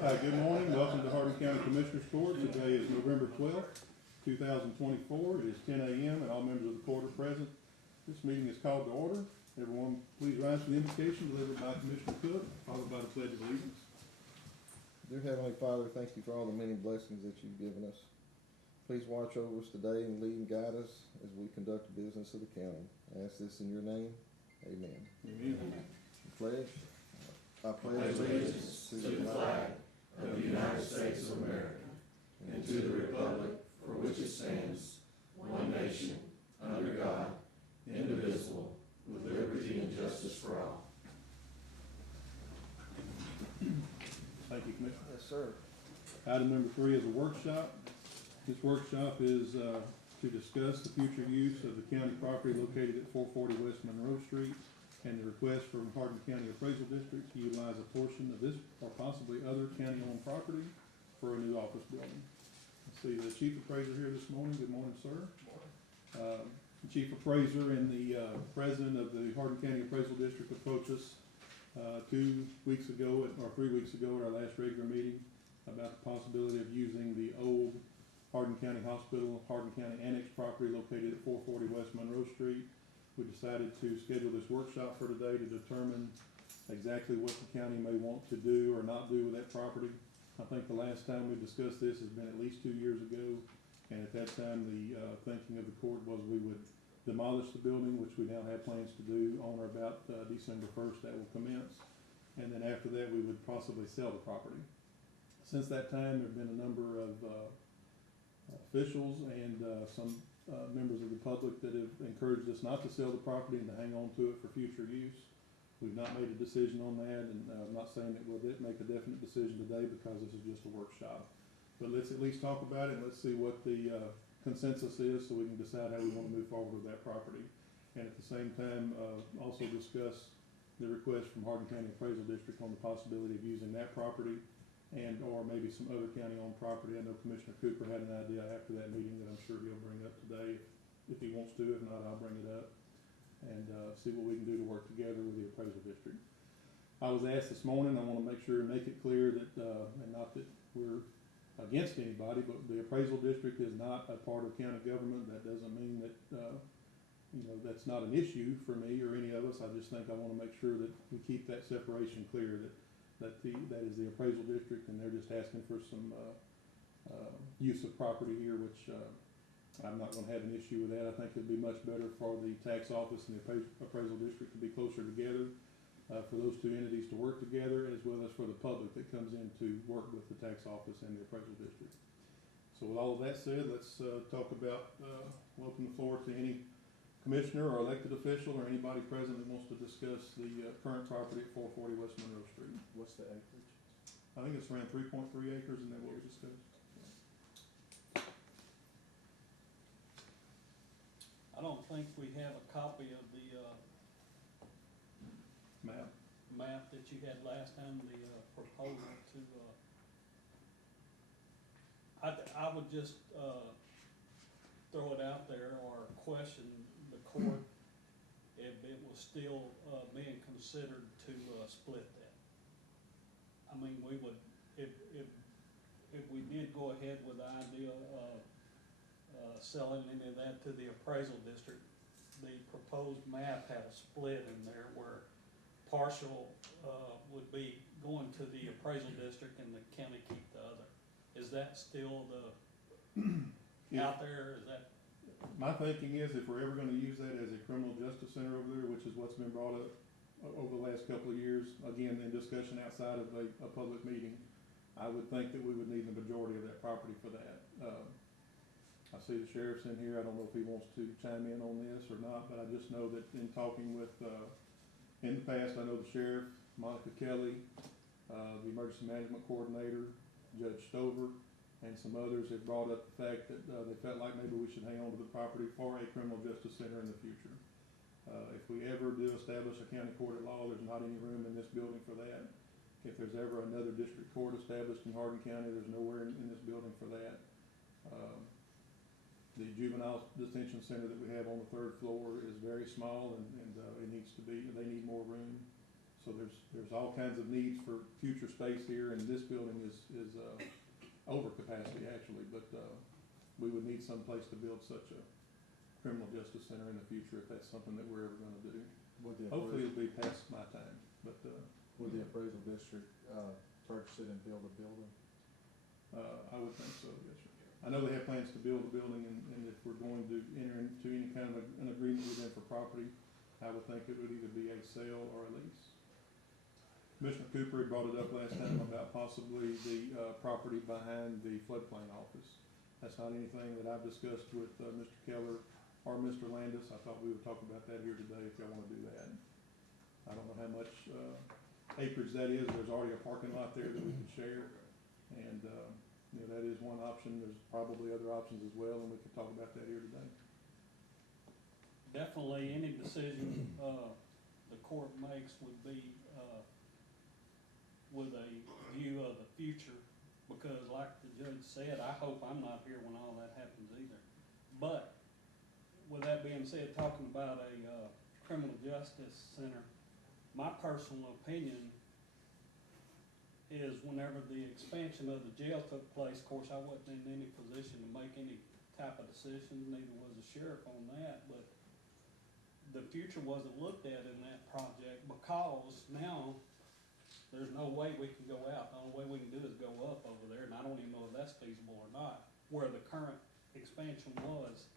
Good morning. Welcome to Hardin County Commissioners Court. Today is November 12th, 2024. It is 10 a.m. and all members of the court are present. This meeting is called to order. Everyone, please rise for the invocation delivered by Commissioner Cook, followed by the Pledge of Allegiance. Dear Heavenly Father, thank you for all the many blessings that you've given us. Please watch over us today and lead and guide us as we conduct the business of the county. I ask this in your name. Amen. Amen. Pledge. I pledge allegiance to the flag of the United States of America and to the republic for which it stands, one nation, under God, indivisible, with liberty and justice for all. Thank you, Commissioner. Yes, sir. Item number 3 is a workshop. This workshop is to discuss the future use of the county property located at 440 West Monroe Street and the request from Hardin County Appraisal District to utilize a portion of this or possibly other county-owned property for a new office building. I see the Chief Appraiser here this morning. Good morning, sir. The Chief Appraiser and the President of the Hardin County Appraisal District approached us 2 weeks ago or 3 weeks ago at our last regular meeting about the possibility of using the old Hardin County Hospital, Hardin County Annex property located at 440 West Monroe Street. We decided to schedule this workshop for today to determine exactly what the county may want to do or not do with that property. I think the last time we discussed this has been at least 2 years ago, and at that time the thinking of the court was we would demolish the building, which we now have plans to do on or about December 1st. That will commence, and then after that we would possibly sell the property. Since that time, there have been a number of officials and some members of the public that have encouraged us not to sell the property and to hang on to it for future use. We've not made a decision on that, and I'm not saying that we'll make a definite decision today because this is just a workshop. But let's at least talk about it and let's see what the consensus is so we can decide how we want to move forward with that property. And at the same time, also discuss the request from Hardin County Appraisal District on the possibility of using that property and or maybe some other county-owned property. I know Commissioner Cooper had an idea after that meeting that I'm sure he'll bring up today if he wants to. If not, I'll bring it up and see what we can do to work together with the appraisal district. I was asked this morning, I want to make sure and make it clear that, and not that we're against anybody, but the appraisal district is not a part of county government. That doesn't mean that, that's not an issue for me or any of us. I just think I want to make sure that we keep that separation clear, that is the appraisal district, and they're just asking for some use of property here, which I'm not going to have an issue with that. I think it'd be much better for the tax office and the appraisal district to be closer together, for those two entities to work together, as well as for the public that comes in to work with the tax office and the appraisal district. So with all of that said, let's talk about, we'll open the floor to any commissioner or elected official or anybody present that wants to discuss the current property at 440 West Monroe Street. What's the acreage? I think it's around 3.3 acres, and that what we discussed. I don't think we have a copy of the map that you had last time, the proposal to, I would just throw it out there or question the court if it was still being considered to split that. I mean, we would, if we did go ahead with the idea of selling any of that to the appraisal district, the proposed map had a split in there where partial would be going to the appraisal district and the county keep the other. Is that still out there? Is that? My thinking is if we're ever going to use that as a criminal justice center over there, which is what's been brought up over the last couple of years, again, in discussion outside of a public meeting, I would think that we would need the majority of that property for that. I see the sheriff's in here. I don't know if he wants to chime in on this or not, but I just know that in talking with, in the past, I know the sheriff, Monica Kelly, the emergency management coordinator, Judge Stover, and some others have brought up the fact that they felt like maybe we should hang on to the property for a criminal justice center in the future. If we ever do establish a county court at law, there's not any room in this building for that. If there's ever another district court established in Hardin County, there's nowhere in this building for that. The juvenile detention center that we have on the 3rd floor is very small, and it needs to be, they need more room. So there's all kinds of needs for future space here, and this building is over capacity actually, but, we would need some place to build such a criminal justice center in the future if that's something that we're ever gonna do. Hopefully it'll be past my time, but, Would the appraisal district, purchase it and build a building? I would think so, yes, sir. I know they have plans to build a building, and if we're going to enter into any kind of an agreement with them for property, I would think it would either be a sale or a lease. Commissioner Cooper had brought it up last time about possibly the, property behind the floodplain office. That's not anything that I've discussed with, Mr. Keller or Mr. Landis. I thought we would talk about that here today if y'all wanna do that. I don't know how much, acreage that is. There's already a parking lot there that we can share. And, you know, that is one option. There's probably other options as well, and we can talk about that here today. Definitely, any decision, the court makes would be, with a view of the future, because like the judge said, I hope I'm not here when all that happens either. But, with that being said, talking about a, criminal justice center, my personal opinion is whenever the expansion of the jail took place, of course, I wasn't in any position to make any type of decisions, neither was the sheriff on that, but the future wasn't looked at in that project because now there's no way we can go out. The only way we can do is go up over there, and I don't even know if that's feasible or not, where the current expansion was.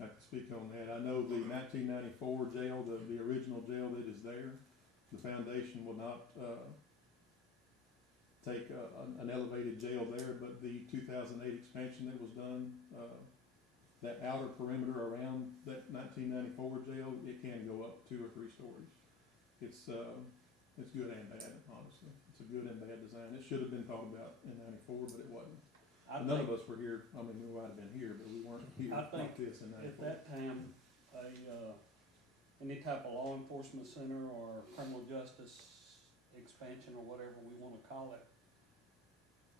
I can speak on that. I know the 1994 jail, the original jail that is there, the foundation will not, take an elevated jail there, but the 2008 expansion that was done, that outer perimeter around that 1994 jail, it can go up 2 or 3 stories. It's good and bad, honestly. It's a good and bad design. It should have been thought about in '94, but it wasn't. None of us were here. I mean, we might have been here, but we weren't here I like think this in at '94. that time, any type of law enforcement center or criminal justice expansion or whatever we wanna call it,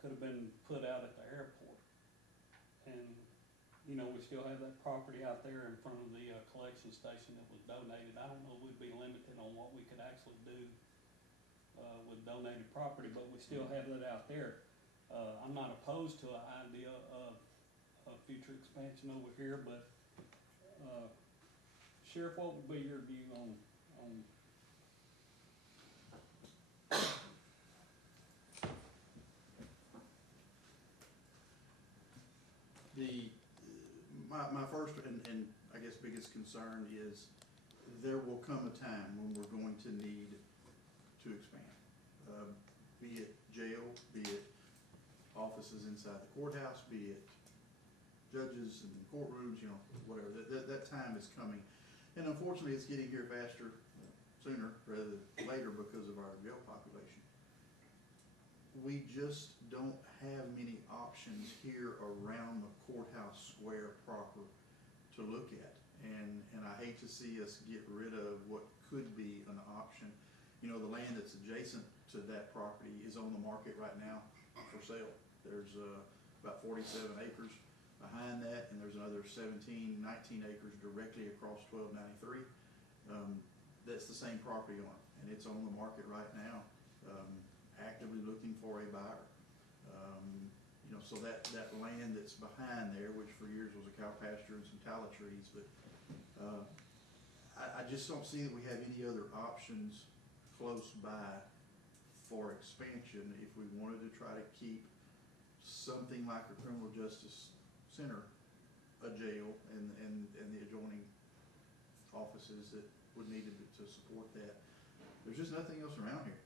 could have been put out at the airport. And, you know, we still have that property out there in front of the, collection station that was donated. I don't know if we'd be limited on what we could actually do, with donated property, but we still have that out there. I'm not opposed to an idea of future expansion over here, but, Sheriff, what would be your view on My first and I guess biggest concern is there will come a time when we're going to need to expand. Be it jail, be it offices inside the courthouse, be it judges and courtrooms, you know, whatever. That time is coming. And unfortunately, it's getting here faster, sooner rather than later because of our jail population. We just don't have many options here around the courthouse square proper to look at. And I hate to see us get rid of what could be an option. You know, the land that's adjacent to that property is on the market right now for sale. There's about 47 acres behind that, and there's another 19 acres directly across 1293. That's the same property owner, and it's on the market right now, actively looking for a buyer. You know, so that land that's behind there, which for years was a cow pasture and some tallow trees, but I just don't see that we have any other options close by for expansion if we wanted to try to keep something like a criminal justice center, a jail, and the adjoining offices that would need to support that. There's just nothing else around here.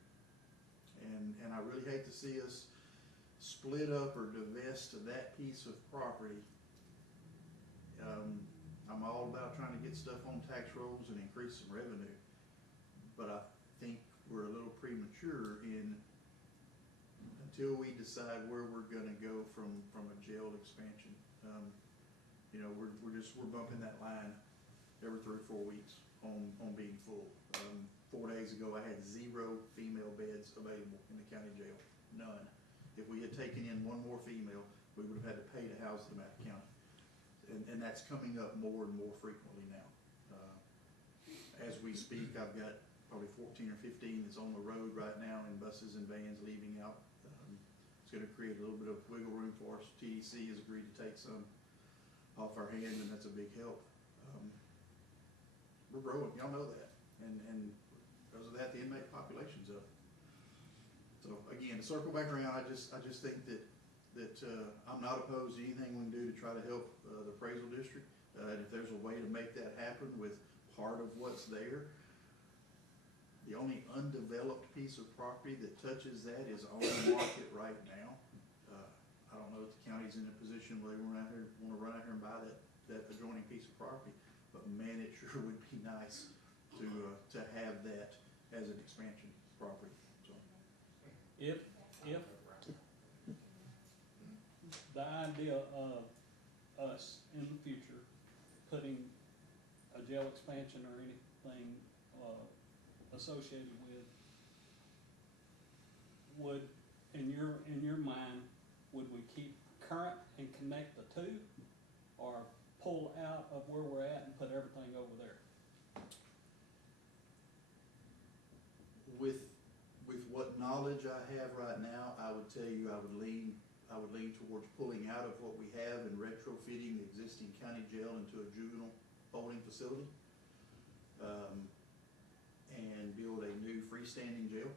And I really hate to see us split up or divest of that piece of property. I'm all about trying to get stuff on tax rolls and increase some revenue, but I think we're a little premature until we decide where we're gonna go from a jail expansion. You know, we're bumping that line every 3 or 4 weeks on being full. 4 days ago, I had 0 female beds available in the county jail, none. If we had taken in 1 more female, we would have had to pay to house them at the county. And that's coming up more and more frequently now. As we speak, I've got probably 14 or 15 that's on the road right now in buses and vans leaving out. It's gonna create a little bit of wiggle room for us. TEC has agreed to take some off our hand, and that's a big help. We're growing, y'all know that, and because of that, the inmate population's up. So again, to circle back around, I just think that I'm not opposed to anything we can do to try to help the appraisal district. And if there's a way to make that happen with part of what's there, the only undeveloped piece of property that touches that is on the market right now. I don't know if the county's in a position where they wanna run out here and buy that adjoining piece of property, but man, it sure would be nice to have that as an expansion property, so. If the idea of us in the future putting a jail expansion or anything, associated with, would, in your mind, would we keep current and connect the two, or pull out of where we're at and put everything over there? With what knowledge I have right now, I would tell you I would lean towards pulling out of what we have and retrofitting the existing county jail into a juvenile holding facility, and build a new freestanding jail.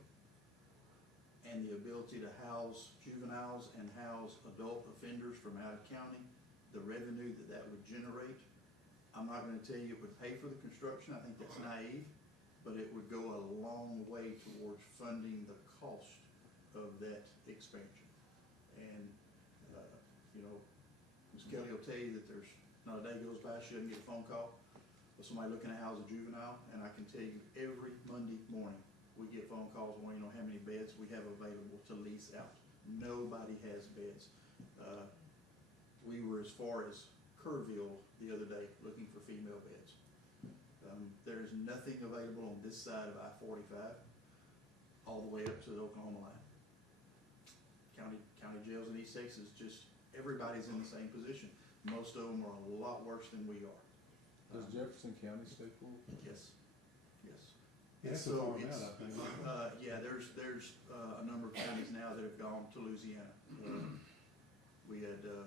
And the ability to house juveniles and house adult offenders from out of county, the revenue that would generate. I'm not gonna tell you it would pay for the construction, I think that's naive, but it would go a long way towards funding the cost of that expansion. And, you know, Ms. Kelly will tell you that there's not a day goes by she doesn't get a phone call of somebody looking to house a juvenile, and I can tell you every Monday morning, we get phone calls wanting to know how many beds we have available to lease out. Nobody has beds. We were as far as Kerrville the other day looking for female beds. There's nothing available on this side of I-45 all the way up to the Oklahoma line. County jails in East Texas, just everybody's in the same position. Most of them are a lot worse than we are. Does Jefferson County stay full? Yes, yes. They have to So farm it's, out, I think. yeah, there's a number of counties now that have gone to Louisiana. We had a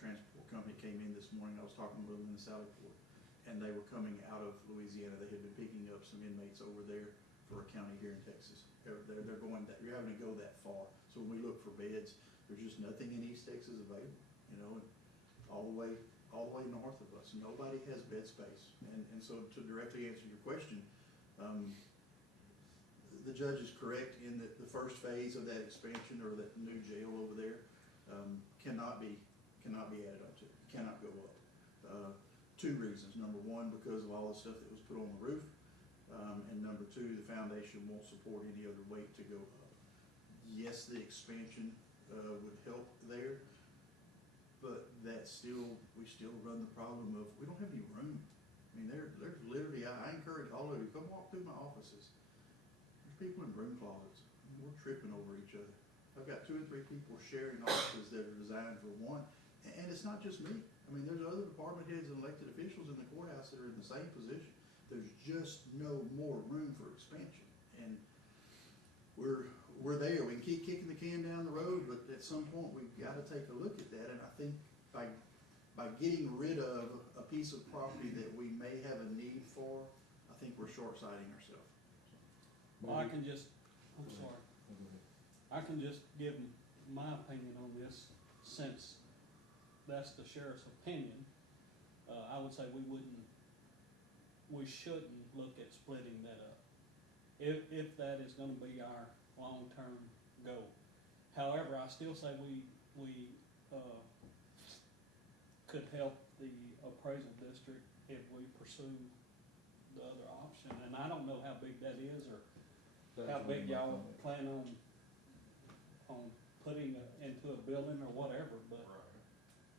transport company came in this morning, I was talking with them in the Sallyport, and they were coming out of Louisiana. They had been picking up some inmates over there for a county here in Texas. They're going that, you're having to go that far. So when we look for beds, there's just nothing in East Texas available, you know, all the way north of us. Nobody has bed space. And so to directly answer your question, the judge is correct in that the first phase of that expansion or that new jail over there cannot be added up to, cannot go up. Two reasons. Number one, because of all the stuff that was put on the roof. And number two, the foundation won't support any other weight to go up. Yes, the expansion would help there, but we still run the problem of, we don't have any room. I mean, there's literally, I encourage all of you, come walk through my offices. There's people in room closets. We're tripping over each other. I've got 2 or 3 people sharing offices that are designed for one, and it's not just me. I mean, there's other department heads and elected officials in the courthouse that are in the same position. There's just no more room for expansion, and we're there. We can keep kicking the can down the road, but at some point we've got to take a look at that. And I think by getting rid of a piece of property that we may have a need for, I think we're short-sighting ourselves. Well, I can just give my opinion on this, since that's the sheriff's opinion. I would say we shouldn't look at splitting that up, if that is gonna be our long-term goal. However, I still say we could help the appraisal district if we pursue the other option, and I don't know how big that is, or how big y'all plan on putting into a building or whatever,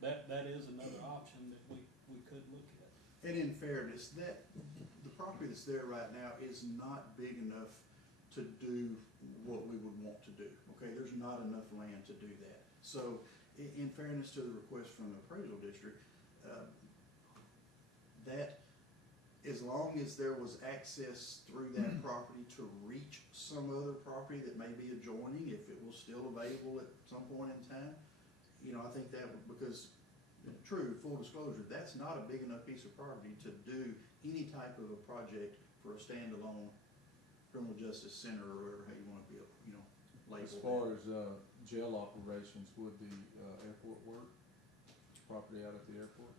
but that is another option that we could look at. And in fairness, the property that's there right now is not big enough to do what we would want to do, okay? There's not enough land to do that. So in fairness to the request from the appraisal district, as long as there was access through that property to reach some other property that may be adjoining, if it was still available at some point in time, you know, I think that would, because, true, full disclosure, that's not a big enough piece of property to do any type of a project for a standalone criminal justice center, or whatever, how you wanna be, you know, labeled. As far as, jail operations, would the, airport work? Property out at the airport?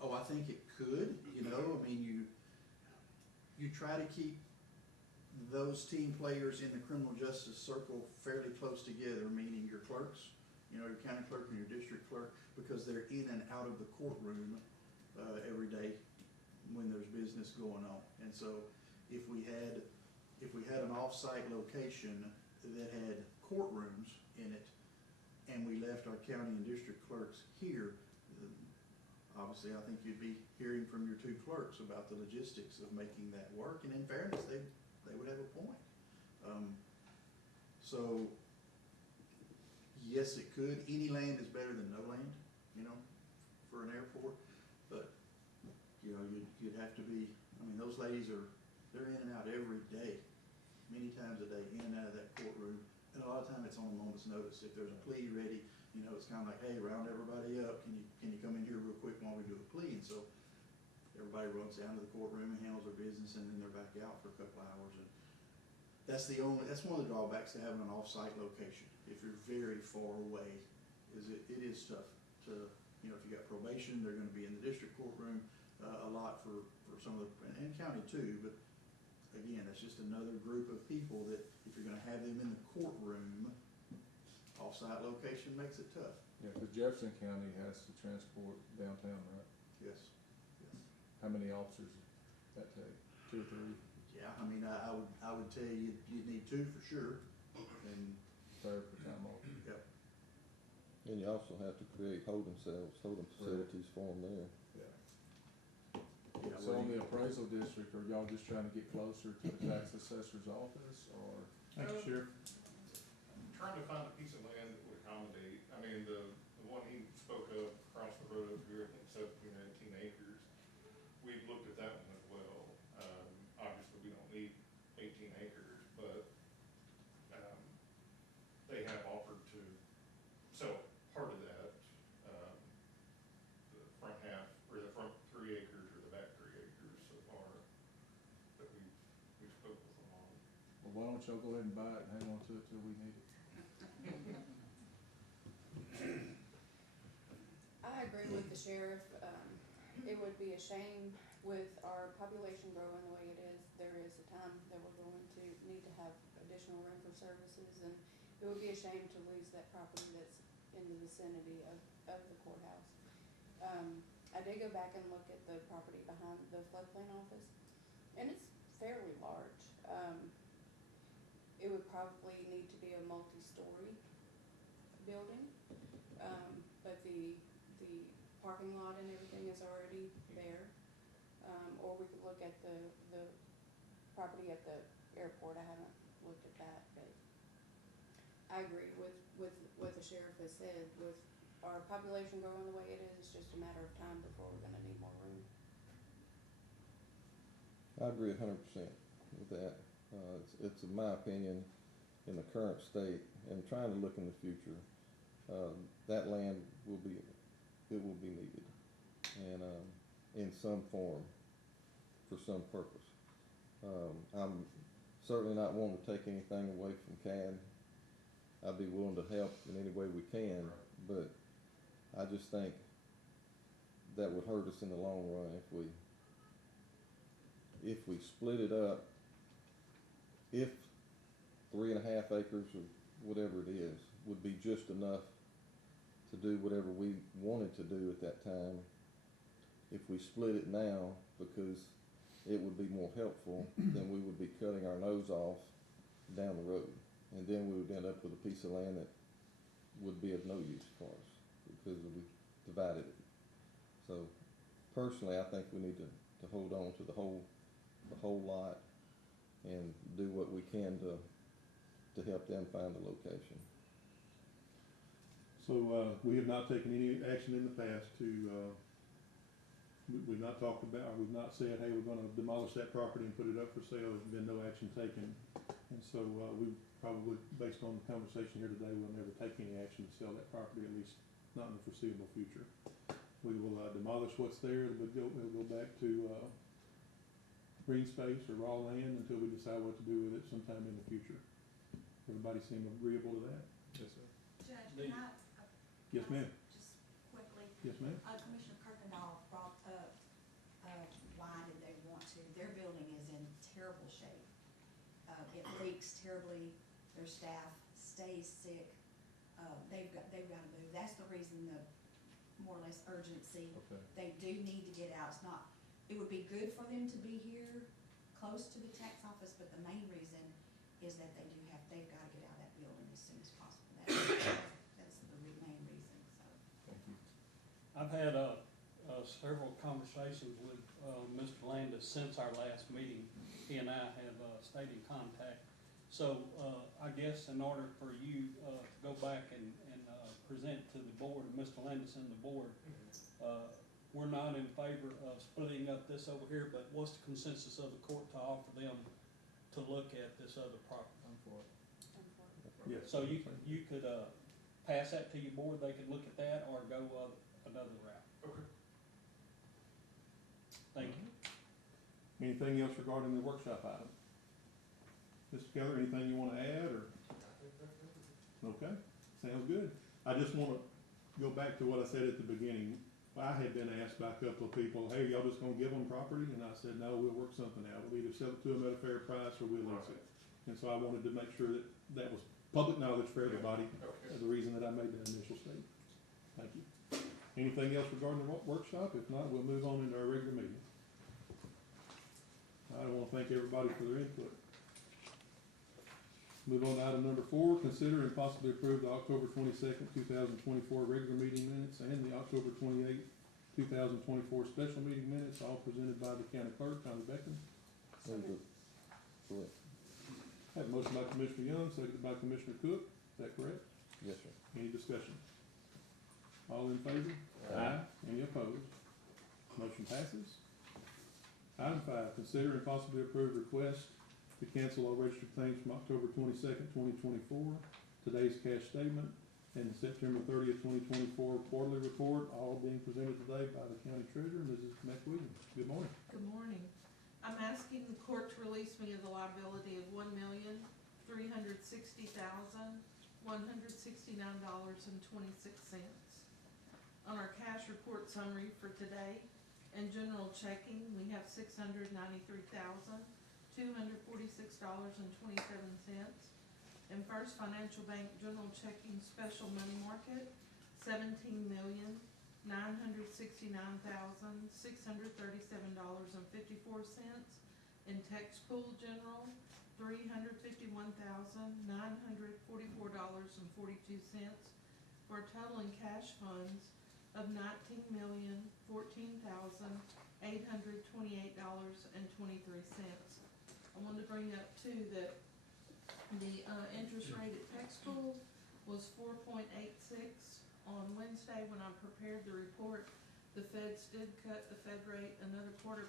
Oh, I think it could, you know, I mean, you try to keep those team players in the criminal justice circle fairly close together, meaning your clerks, you know, your county clerk and your district clerk, because they're in and out of the courtroom, every day when there's business going on. And so if we had an off-site location that had courtrooms in it, and we left our county and district clerks here, obviously, I think you'd be hearing from your two clerks about the logistics of making that work, and in fairness, they would have a point. So, yes, it could. Any land is better than no land, you know, for an airport, but, you know, you'd have to be, I mean, those ladies they're in and out every day, many times a day, in and out of that courtroom. And a lot of time it's on a moment's notice. If there's a plea ready, you know, it's kind of like, hey, round everybody up. Can you come in here real quick while we do a plea? And so everybody runs down to the courtroom and handles their business, and then they're back out for a couple hours. And that's one of the drawbacks to having an off-site location. If you're very far away, it is tough to, you know, if you got probation, they're going to be in the district courtroom a lot for some of the, and county too, but again, that's just another group of people that if you're gonna have them in the courtroom, off-site location makes it tough. Yeah, because Jefferson County has to transport downtown, right? Yes. How many officers that take? 2 or 3? Yeah, I mean, I would tell you, you'd need 2 for sure, and, Per time off. yep. And you also have to create holding facilities for them there. Yeah. Yeah, So on the appraisal district, are y'all just trying to get closer to the tax assessor's office, or? Thank you, Sheriff. Trying to find a piece of land that would accommodate, I mean, the one he spoke of across the road over here, I think 17 or 18 acres. We've looked at that one as well. Obviously, we don't need 18 acres, but, they have offered to sell part of that, the front half, or the front 3 acres, or the back 3 acres so far, that we've spoke with them on. Well, why don't y'all go ahead and buy it and hang on to it till we need it? I agree with the sheriff. It would be a shame with our population growing the way it is. There is a time that we're going to need to have additional room for services, and it would be a shame to lose that property that's in the vicinity of the courthouse. I did go back and look at the property behind the floodplain office, and it's fairly large. It would probably need to be a multi-story building, but the parking lot and everything is already there. Or we could look at the property at the airport. I haven't looked at that, but I agree with what the sheriff has said. With our population growing the way it is, it's just a matter of time before we're gonna need more room. I agree 100% with that. It's in my opinion, in the current state, and trying to look in the future, that land will be needed, and in some form, for some purpose. I'm certainly not wanting to take anything away from CAD. I'd be willing to help in any way we can, but I just think that would hurt us in the long run if we split it up. If 3.5 acres or whatever it is would be just enough to do whatever we wanted to do at that time, if we split it now because it would be more helpful, then we would be cutting our nose off down the road, and then we would end up with a piece of land that would be of no use for us because we divided it. So personally, I think we need to hold on to the whole lot and do what we can to help them find a location. So, we have not taken any action in the past to we've not talked about, or we've not said, hey, we're gonna demolish that property and put it up for sale. There's been no action taken. And so, we probably, based on the conversation here today, we'll never take any action to sell that property, at least not in the foreseeable future. We will, demolish what's there, it'll go back to, green space or raw land until we decide what to do with it sometime in the future. Everybody seem agreeable to that? Yes, sir. Judge, The- can I, Yes, ma'am. just quickly, Yes, ma'am. Commissioner Kirkendall brought up, why did they want to, their building is in terrible shape. It leaks terribly, their staff stays sick, they've got to move, that's the reason the more or less urgency. Okay. They do need to get out, it's not, it would be good for them to be here, close to the tax office, but the main reason is that they've got to get out of that building as soon as possible. That's the main reason, so. Thank you. I've had, several conversations with, Mr. Landis since our last meeting. He and I have, stayed in contact. So, I guess in order for you, to go back and present to the board, Mr. Landis and the board, we're not in favor of splitting up this over here, but what's the consensus of the court to offer them to look at this other property? Yes. So you could, pass that to your board, they could look at that, or go, another route. Okay. Thank you. Anything else regarding the workshop item? Mr. Keller, anything you wanna add, or? Okay, sounds good. I just wanna go back to what I said at the beginning. I had been asked by a couple of people, hey, y'all just gonna give them property? And I said, no, we'll work something out. We'll either sell it to them at a fair price or we'll lease it. And so I wanted to make sure that that was public knowledge for everybody, Okay. the reason that I made that initial statement. Thank you. Anything else regarding the workshop? If not, we'll move on into our regular meeting. I wanna thank everybody for their input. Move on to item number 4, consider and possibly approve the October 22nd, 2024 regular meeting minutes and the October 28th, 2024 special meeting minutes, all presented by the county clerk, Tommy Beckman. Move to, correct. Have a motion by Commissioner Young, seconded by Commissioner Cook. Is that correct? Yes, sir. Any discussion? All in favor? Aye. Any opposed? Motion passes. Item 5, consider and possibly approve request to cancel all registered claims from October 22nd, 2024, today's cash statement, and September 30th, 2024 quarterly report, all being presented today by the county treasurer, Mrs. McWilliams. Good morning. Good morning. I'm asking the court to release me of the liability of $1,360,169.26. On our cash report summary for today, in general checking, we have $693,246.27. In First Financial Bank General Checking Special Money Market, $17,969,637.54. In Tex Pool General, $351,944.42, for a total in cash funds of $19,014,828.23. I wanted to bring up too that the interest rate at Tex Pool was 4.86 on Wednesday when I prepared the report. The feds did cut the Fed rate another 0.25%,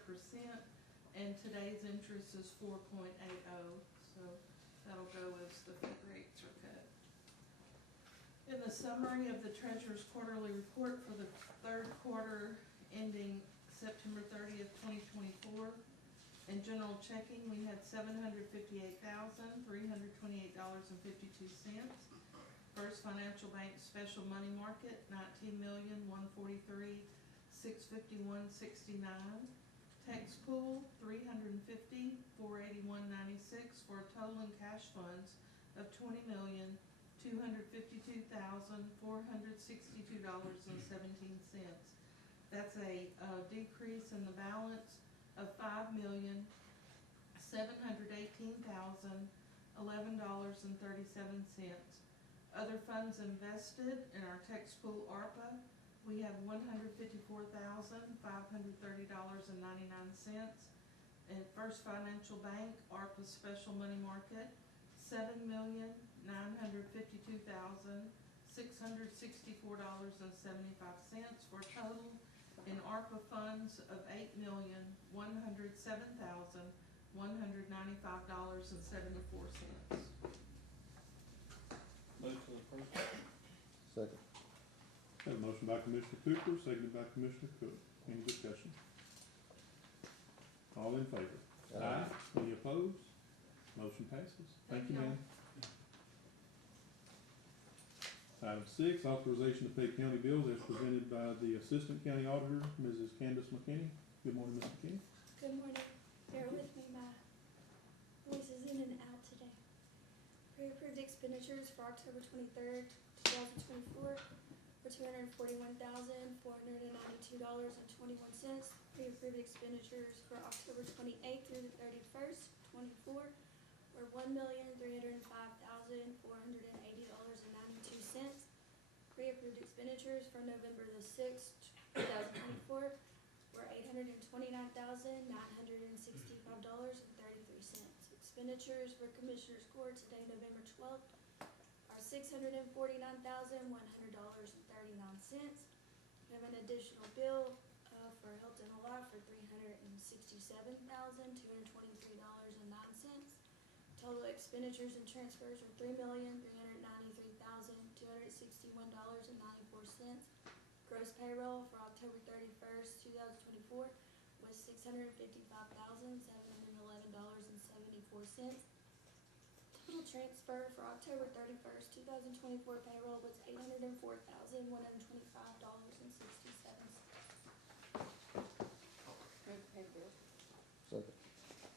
and today's interest is 4.80, so that'll go as the Fed rates are cut. In the summary of the treasurer's quarterly report for the third quarter ending September 30th, 2024, in general checking, we had $758,328.52. First Financial Bank Special Money Market, $19,143,651.69. Tex Pool, $350,481.96, for a total in cash funds of $20,252,462.17. That's a decrease in the balance of $5,718,011.37. Other funds invested in our Tex Pool ARPA, we have $154,530.99. In First Financial Bank ARPA Special Money Market, $7,952,664.75, for a total in ARPA funds of $8,107,195.74. Move to approve. Second. Have a motion by Commissioner Cooper, seconded by Commissioner Cook. Any discussion? All in favor? Any opposed? Motion passes. Thank you, ma'am. Item 6, authorization to pay county bills as presented by the Assistant County Auditor, Mrs. Candace McKinney. Good morning, Ms. McKinney. Good morning. Bear with me, my voice is in and out today. Pre-approved expenditures for October 23rd, 2024 for $241,492.21. Pre-approved expenditures for October 28th through the 31st, 24 were $1,305,480.92. Pre-approved expenditures for November the 6th, 2024 were $829,965.33. Expenditures for Commissioners Court today, November 12th, are $649,100.39. We have an additional bill for Hilton Alive for $367,223.09. Total expenditures and transfers are $3,393,261.94. Gross payroll for October 31st, 2024 was $655,711.74. Total transfer for October 31st, 2024 payroll was $804,125.67. Move to pay the bill. Second.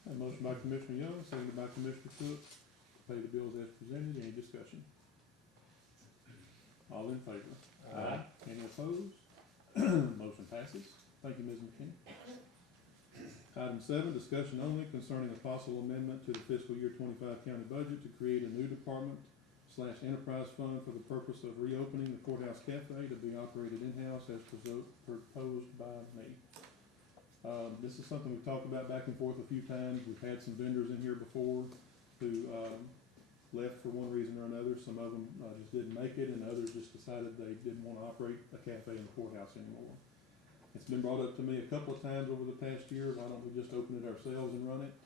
Have a motion by Commissioner Young, seconded by Commissioner Cook, to pay the bills as presented. Any discussion? All in favor? Any opposed? Motion passes. Thank you, Ms. McKinney. Item 7, discussion only concerning a possible amendment to the fiscal year 25 county budget to create a new department/enterprise fund for the purpose of reopening the courthouse cafe to be operated in-house as proposed by me. This is something we've talked about back and forth a few times. We've had some vendors in here before who left for one reason or another. Some of them just didn't make it, and others just decided they didn't want to operate a cafe in the courthouse anymore. It's been brought up to me a couple of times over the past year, why don't we just open it ourselves and run it?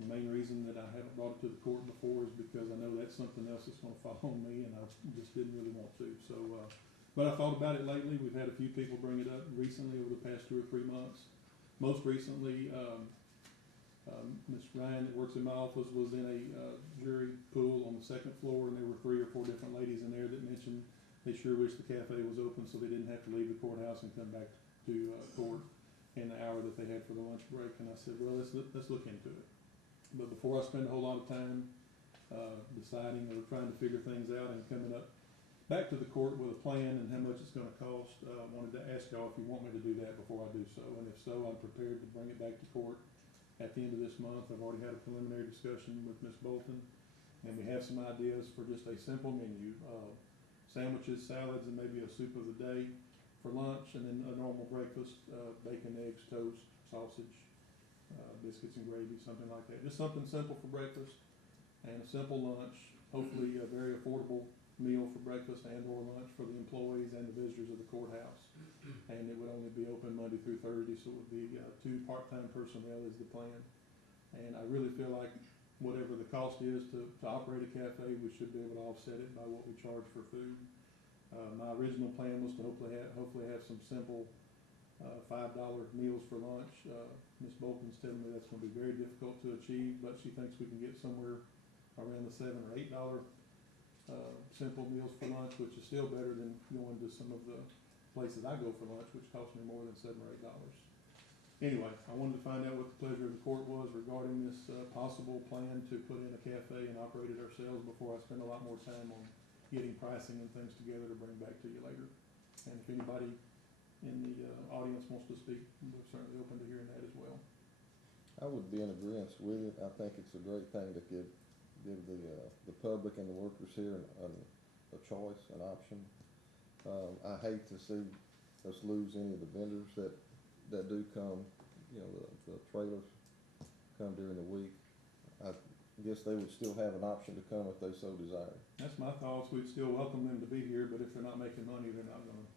The main reason that I haven't brought it to the court before is because I know that's something else that's gonna fall on me, and I just didn't really want to. So, but I thought about it lately. We've had a few people bring it up recently over the past 2 or 3 months. Most recently, Ms. Ryan that works in my office was in a jury pool on the 2nd floor, and there were 3 or 4 different ladies in there that mentioned they sure wish the cafe was open so they didn't have to leave the courthouse and come back to court in the hour that they had for the lunch break. And I said, well, let's look into it. But before I spend a whole lot of time deciding or trying to figure things out and coming up back to the court with a plan and how much it's gonna cost, I wanted to ask y'all if you want me to do that before I do so. And if so, I'm prepared to bring it back to court at the end of this month. I've already had a preliminary discussion with Ms. Bolton, and we have some ideas for just a simple menu. Sandwiches, salads, and maybe a soup of the day for lunch, and then a normal breakfast, bacon, eggs, toast, sausage, biscuits and gravy, something like that. Just something simple for breakfast and a simple lunch, hopefully a very affordable meal for breakfast and or lunch for the employees and the visitors of the courthouse. And it would only be open Monday through Thursday, so it would be 2 part-time personnel is the plan. And I really feel like whatever the cost is to operate a cafe, we should be able to offset it by what we charge for food. My original plan was to hopefully have some simple $5 meals for lunch. Ms. Bolton's telling me that's going to be very difficult to achieve, but she thinks we can get somewhere around the $7 or $8 simple meals for lunch, which is still better than going to some of the places I go for lunch, which cost me more than $7 or $8. Anyway, I wanted to find out what the pleasure of the court was regarding this possible plan to put in a cafe and operate it ourselves before I spend a lot more time on getting pricing and things together to bring back to you later. And if anybody in the audience wants to speak, we're certainly open to hearing that as well. I would be in agreement with it. I think it's a great thing to give the public and the workers here a choice, an option. I hate to see us lose any of the vendors that do come, the trailers come during the week. I guess they would still have an option to come if they so desire. That's my thoughts. We'd still welcome them to be here, but if they're not making money, they're not gonna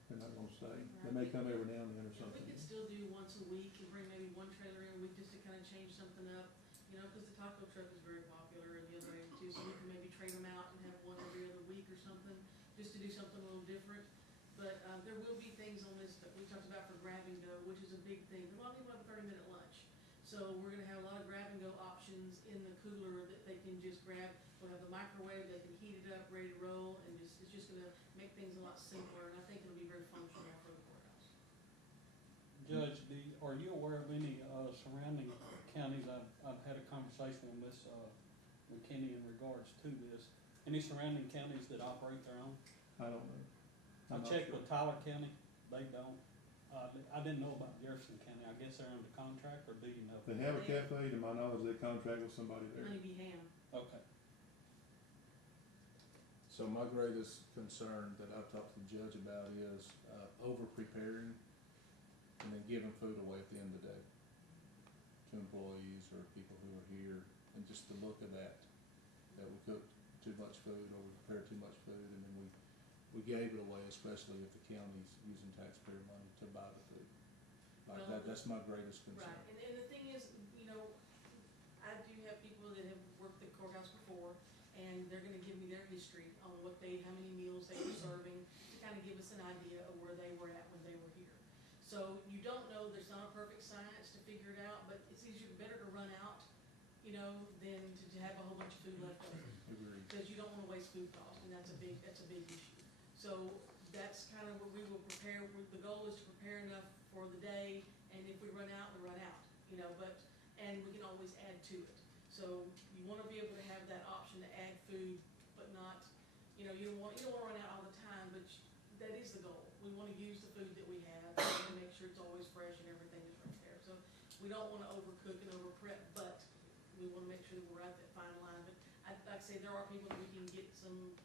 stay. say. They may come every now and then or We something. could still do once a week and bring maybe one trailer in a week just to kind of change something up, you know, because the taco truck is very popular in the other area too, so we can maybe trade them out and have one every other week or something, just to do something a little different. But, there will be things on this that we talked about for grab and go, which is a big thing. A lot of people have a 30-minute lunch. So we're gonna have a lot of grab and go options in the cooler that they can just grab. We'll have the microwave, they can heat it up, ready to roll, and it's just gonna make things a lot simpler, and I think it'll be very functional for the courthouse. Judge, are you aware of any, surrounding counties? I've had a conversation with Ms. McKinney in regards to this. Any surrounding counties that operate their own? I don't know. I I'm not checked sure. with Tyler County, they don't. I didn't know about Jefferson County, I guess they're under contract, or do you know? They have a cafe, to my knowledge, they contract with somebody there. Honeybee Ham. Okay, So my greatest concern that I've talked to the judge about is, over preparing and then giving food away at the end of the day to employees or people who are here, and just the look of that we cooked too much food or we prepared too much food and then we gave it away, especially if the county's using taxpayer money to buy the food. Like Well, that's my greatest concern. Right, and the thing is, you know, I do have people that have worked the courthouse before, and they're gonna give me their history on how many meals they were serving, to kind of give us an idea of where they were at when they were here. So you don't know, there's not a perfect science to figure it out, but it's better to run out, you know, than to have a whole bunch of food left over. Agreed. Because you don't wanna waste food costs, and that's a big issue. So that's kind of what we will prepare, the goal is to prepare enough for the day, and if we run out, we run out, you know, and we can always add to it. So you wanna be able to have that option to add food, but not, you know, you don't wanna run out all the time, but that is the goal. We wanna use the food that we have, we wanna make sure it's always fresh and everything is right there. So we don't wanna overcook and over prep, but we wanna make sure that we're at that fine line. But like I say, there are people that we can get some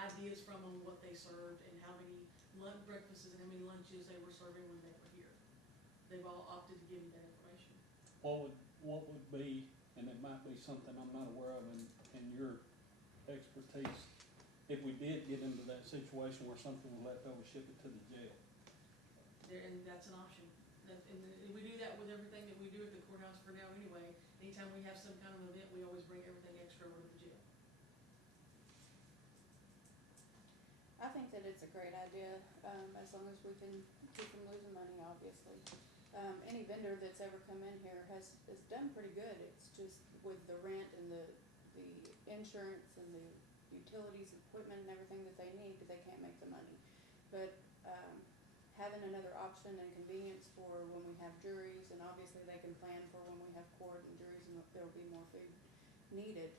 ideas from on what they served and how many breakfasts and how many lunches they were serving when they were here. They've all opted to give me that information. what would be, and it might be something I'm not aware of in your expertise, if we did get into that situation where something was left over, ship it to the jail? And that's an option. And we do that with everything that we do at the courthouse for now anyway. Anytime we have some kind of event, we always bring everything extra over to the jail. I think that it's a great idea, as long as we can keep from losing money, obviously. Any vendor that's ever come in here has done pretty good. It's just with the rent and the insurance and the utilities, equipment and everything that they need, but they can't make the money. But, having another option and convenience for when we have juries, and obviously they can plan for when we have court and juries, and there'll be more food needed.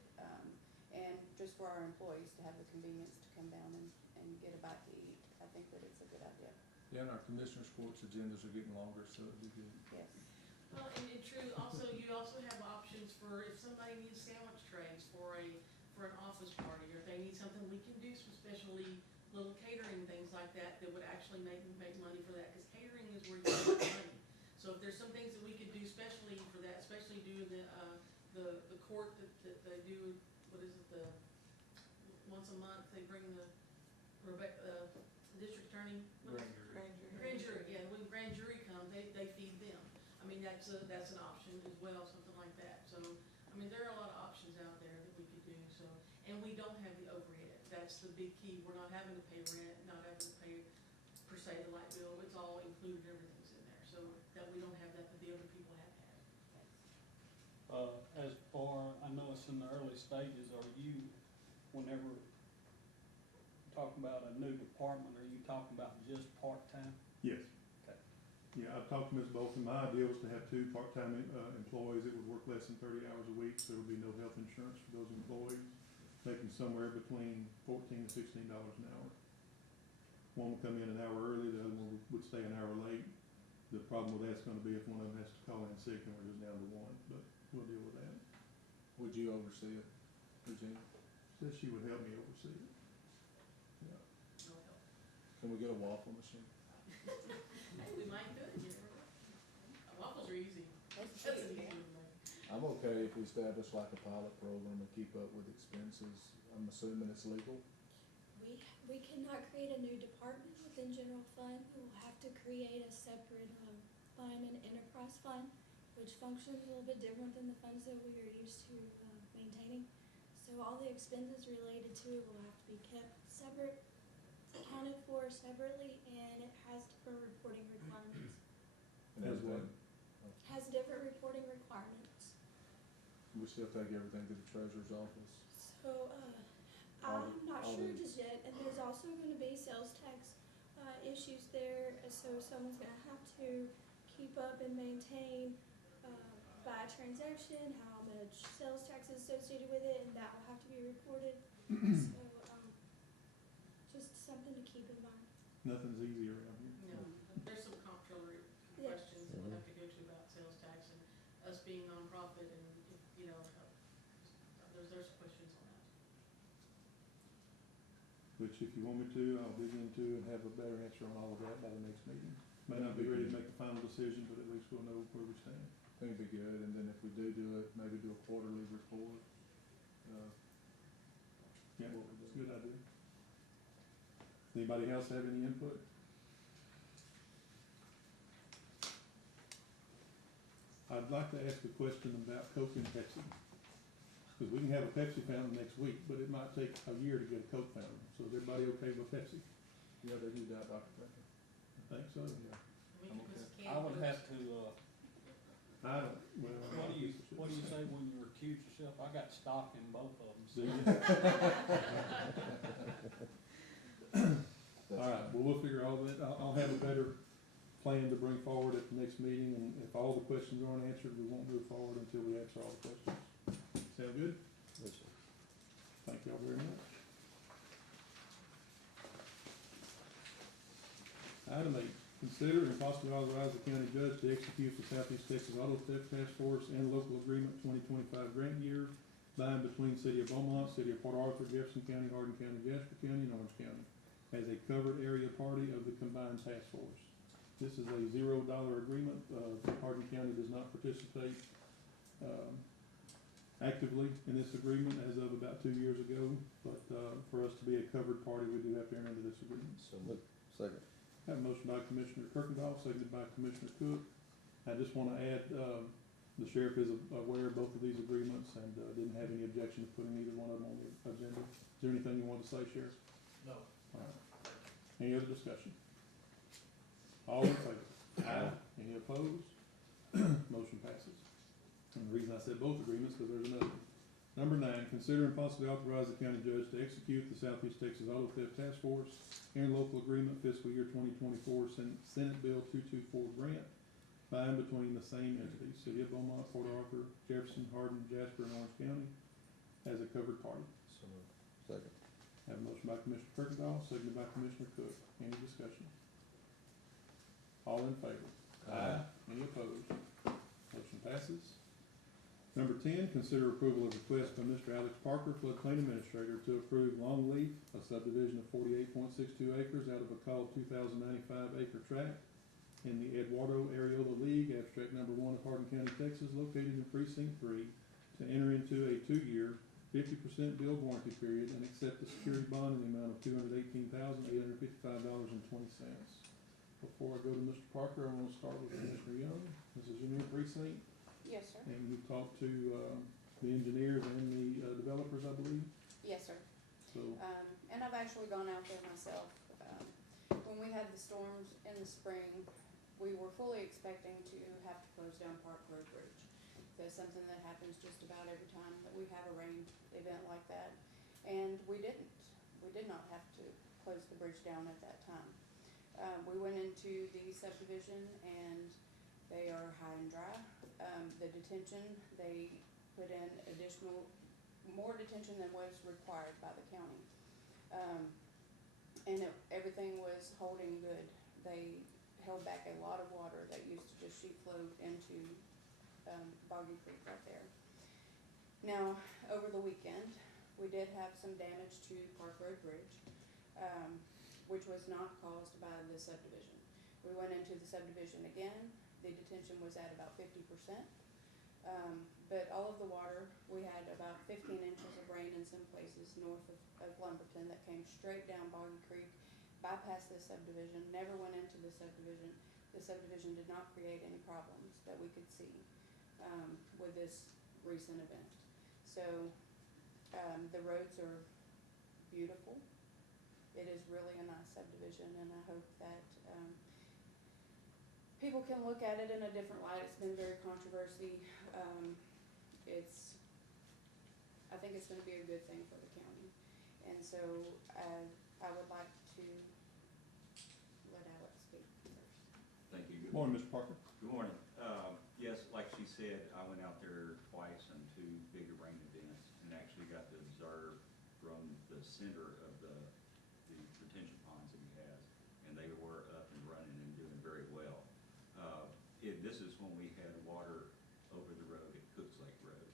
And just for our employees to have the convenience to come down and get a bite to eat. I think that it's a good idea. Yeah, and our commissioners' courts agendas are getting longer, so it'd be good. Yes. Well, and true, you also have options for if somebody needs sandwich trays for an office party, or if they need something, we can do some specialty little catering things like that would actually make money for that, because catering is where you make money. So if there's some things that we could do specially for that, especially doing the court that they do, what is it, once a month, they bring the district attorney. Grand jury, yeah, when grand jury comes, they feed them. I mean, that's an option as well, something like that. So, I mean, there are a lot of options out there that we could do, so, and we don't have the overhead. That's the big key. We're not having to pay rent, not having to pay, per se, the light bill. It's all included, everything's in there, so that we don't have that the other people have had. As far, I know it's in the early stages, are you, whenever talking about a new department, are you talking about just part-time? Yes. Okay. Yeah, I've talked to Ms. Bolton. My idea was to have 2 part-time employees that would work less than 30 hours a week, so there would be no health insurance for those employees, making somewhere between $14 to $16 an hour. One would come in an hour early, the other one would stay an hour late. The problem with that's gonna be if one of them has to call in sick and we're just down to 1, but we'll deal with that. Would you oversee it, Virginia? Says she would help me oversee it. Yeah. No help. Can we get a waffle machine? Hey, we might could, you never know. Waffles are easy. That's That's an cheap, easy yeah. one to make. I'm okay if we establish like a pilot program and keep up with expenses. I'm assuming it's legal. we cannot create a new department within general fund. We will have to create a separate, fund, an enterprise fund, which functions a little bit different than the funds that we are used to, maintaining. So all the expenses related to it will have to be kept separate, accounted for separately, and it has different reporting requirements. As what? Has different reporting requirements. We still take everything to the treasurer's office. So, All I'm not all sure the- just yet, and there's also gonna be sales tax, issues there, so someone's gonna have to keep up and maintain, by transaction, how much sales tax is associated with it, and that will have to be reported. So, just something to keep in mind. Nothing's easy around here. No, there's some comptroller Yeah. questions that we'll have to go to about sales tax and us being nonprofit and, you know, there's questions on that. Which if you want me to, I'll dig into and have a better answer on all of that by the next meeting. May not be ready to make the final decision, but at least we'll know where we stand. I think it'd be good, and then if we do it, maybe do a quarterly report. Yeah, it's a good idea. Anybody else have any input? I'd like to ask a question about Coke and Pepsi. Because we can have a Pepsi fountain next week, but it might take a year to get a Coke fountain. So is everybody okay with Pepsi? Yeah, they do that, Dr. Becker. I think so. Yeah. We I'm can put okay. some I would canned have goods. to, I don't, well. what do you say when you recuse yourself? I got stock in both of them. Do you? All right, well, we'll figure all that, I'll have a better plan to bring forward at the next meeting, and if all the questions aren't answered, we won't move forward until we answer all the questions. Sound good? Yes, sir. Thank y'all very much. Item 8, consider and possibly authorize the county judge to execute the Southeast Texas Auto Theft Task Force and Local Agreement 2025 grant year by and between City of Beaumont, City of Port Arthur, Jefferson County, Hardin County, Jasper County, and Orange County as a covered area party of the combined task force. This is a $0 agreement. Hardin County does not participate actively in this agreement as of about 2 years ago, but for us to be a covered party, we do have to enter into this agreement. So moved. Second. Have a motion by Commissioner Kirkendall, seconded by Commissioner Cook. I just want to add, the sheriff is aware of both of these agreements and didn't have any objection to putting either one of them on the agenda. Is there anything you want to say, Sheriff? No. All right. Any other discussion? All in favor? Aye. Any opposed? Motion passes. And the reason I said both agreements, because there's another. Number 9, consider and possibly authorize the county judge to execute the Southeast Texas Auto Theft Task Force and Local Agreement fiscal year 2024 Senate Bill 224 grant by and between the same entities, City of Beaumont, Port Arthur, Jefferson, Hardin, Jasper, and Orange County, as a covered party. So moved. Second. Have a motion by Commissioner Kirkendall, seconded by Commissioner Cook. Any discussion? All in favor? Aye. Any opposed? Motion passes. Number 10, consider approval of request by Mr. Alex Parker, floodplain administrator, to approve Longleaf, a subdivision of 48.62 acres out of a called 2,095 acre tract in the Eduardo Areola League, abstract number 1 of Hardin County, Texas, located in precinct 3, to enter into a 2-year 50% bill warranty period and accept the security bond in the amount of $218,855.20. Before I go to Mr. Parker, I want to start with Commissioner Young. This is your new precinct, Yes, sir. and you've talked to the engineers and the developers, I believe, Yes, sir. so. And I've actually gone out there myself. When we had the storms in the spring, we were fully expecting to have to close down Park Road Bridge. That's something that happens just about every time that we have a rain event like that. And we didn't. We did not have to close the bridge down at that time. We went into the subdivision and they are high and dry. The detention, they put in more detention than was required by the county. And everything was holding good. They held back a lot of water that used to just sheet flow into Boggy Creek right there. Now, over the weekend, we did have some damage to Park Road Bridge, which was not caused by the subdivision. We went into the subdivision again. The detention was at about 50%. But all of the water, we had about 15 inches of rain in some places north of Lumberton that came straight down Boggy Creek, bypassed this subdivision, never went into the subdivision. The subdivision did not create any problems that we could see, with this recent event. So, the roads are beautiful. It is really a nice subdivision, and I hope that, people can look at it in a different light. It's been very controversy. I think it's gonna be a good thing for the county. And so, I would like to let Alex speak first. Thank you. Good morning, Mr. Parker. Good morning. Yes, like she said, I went out there twice on 2 bigger rain events and actually got to observe from the center of the retention ponds that he has, and they were up and running and doing very well. This is when we had water over the road at Cooks Lake Road,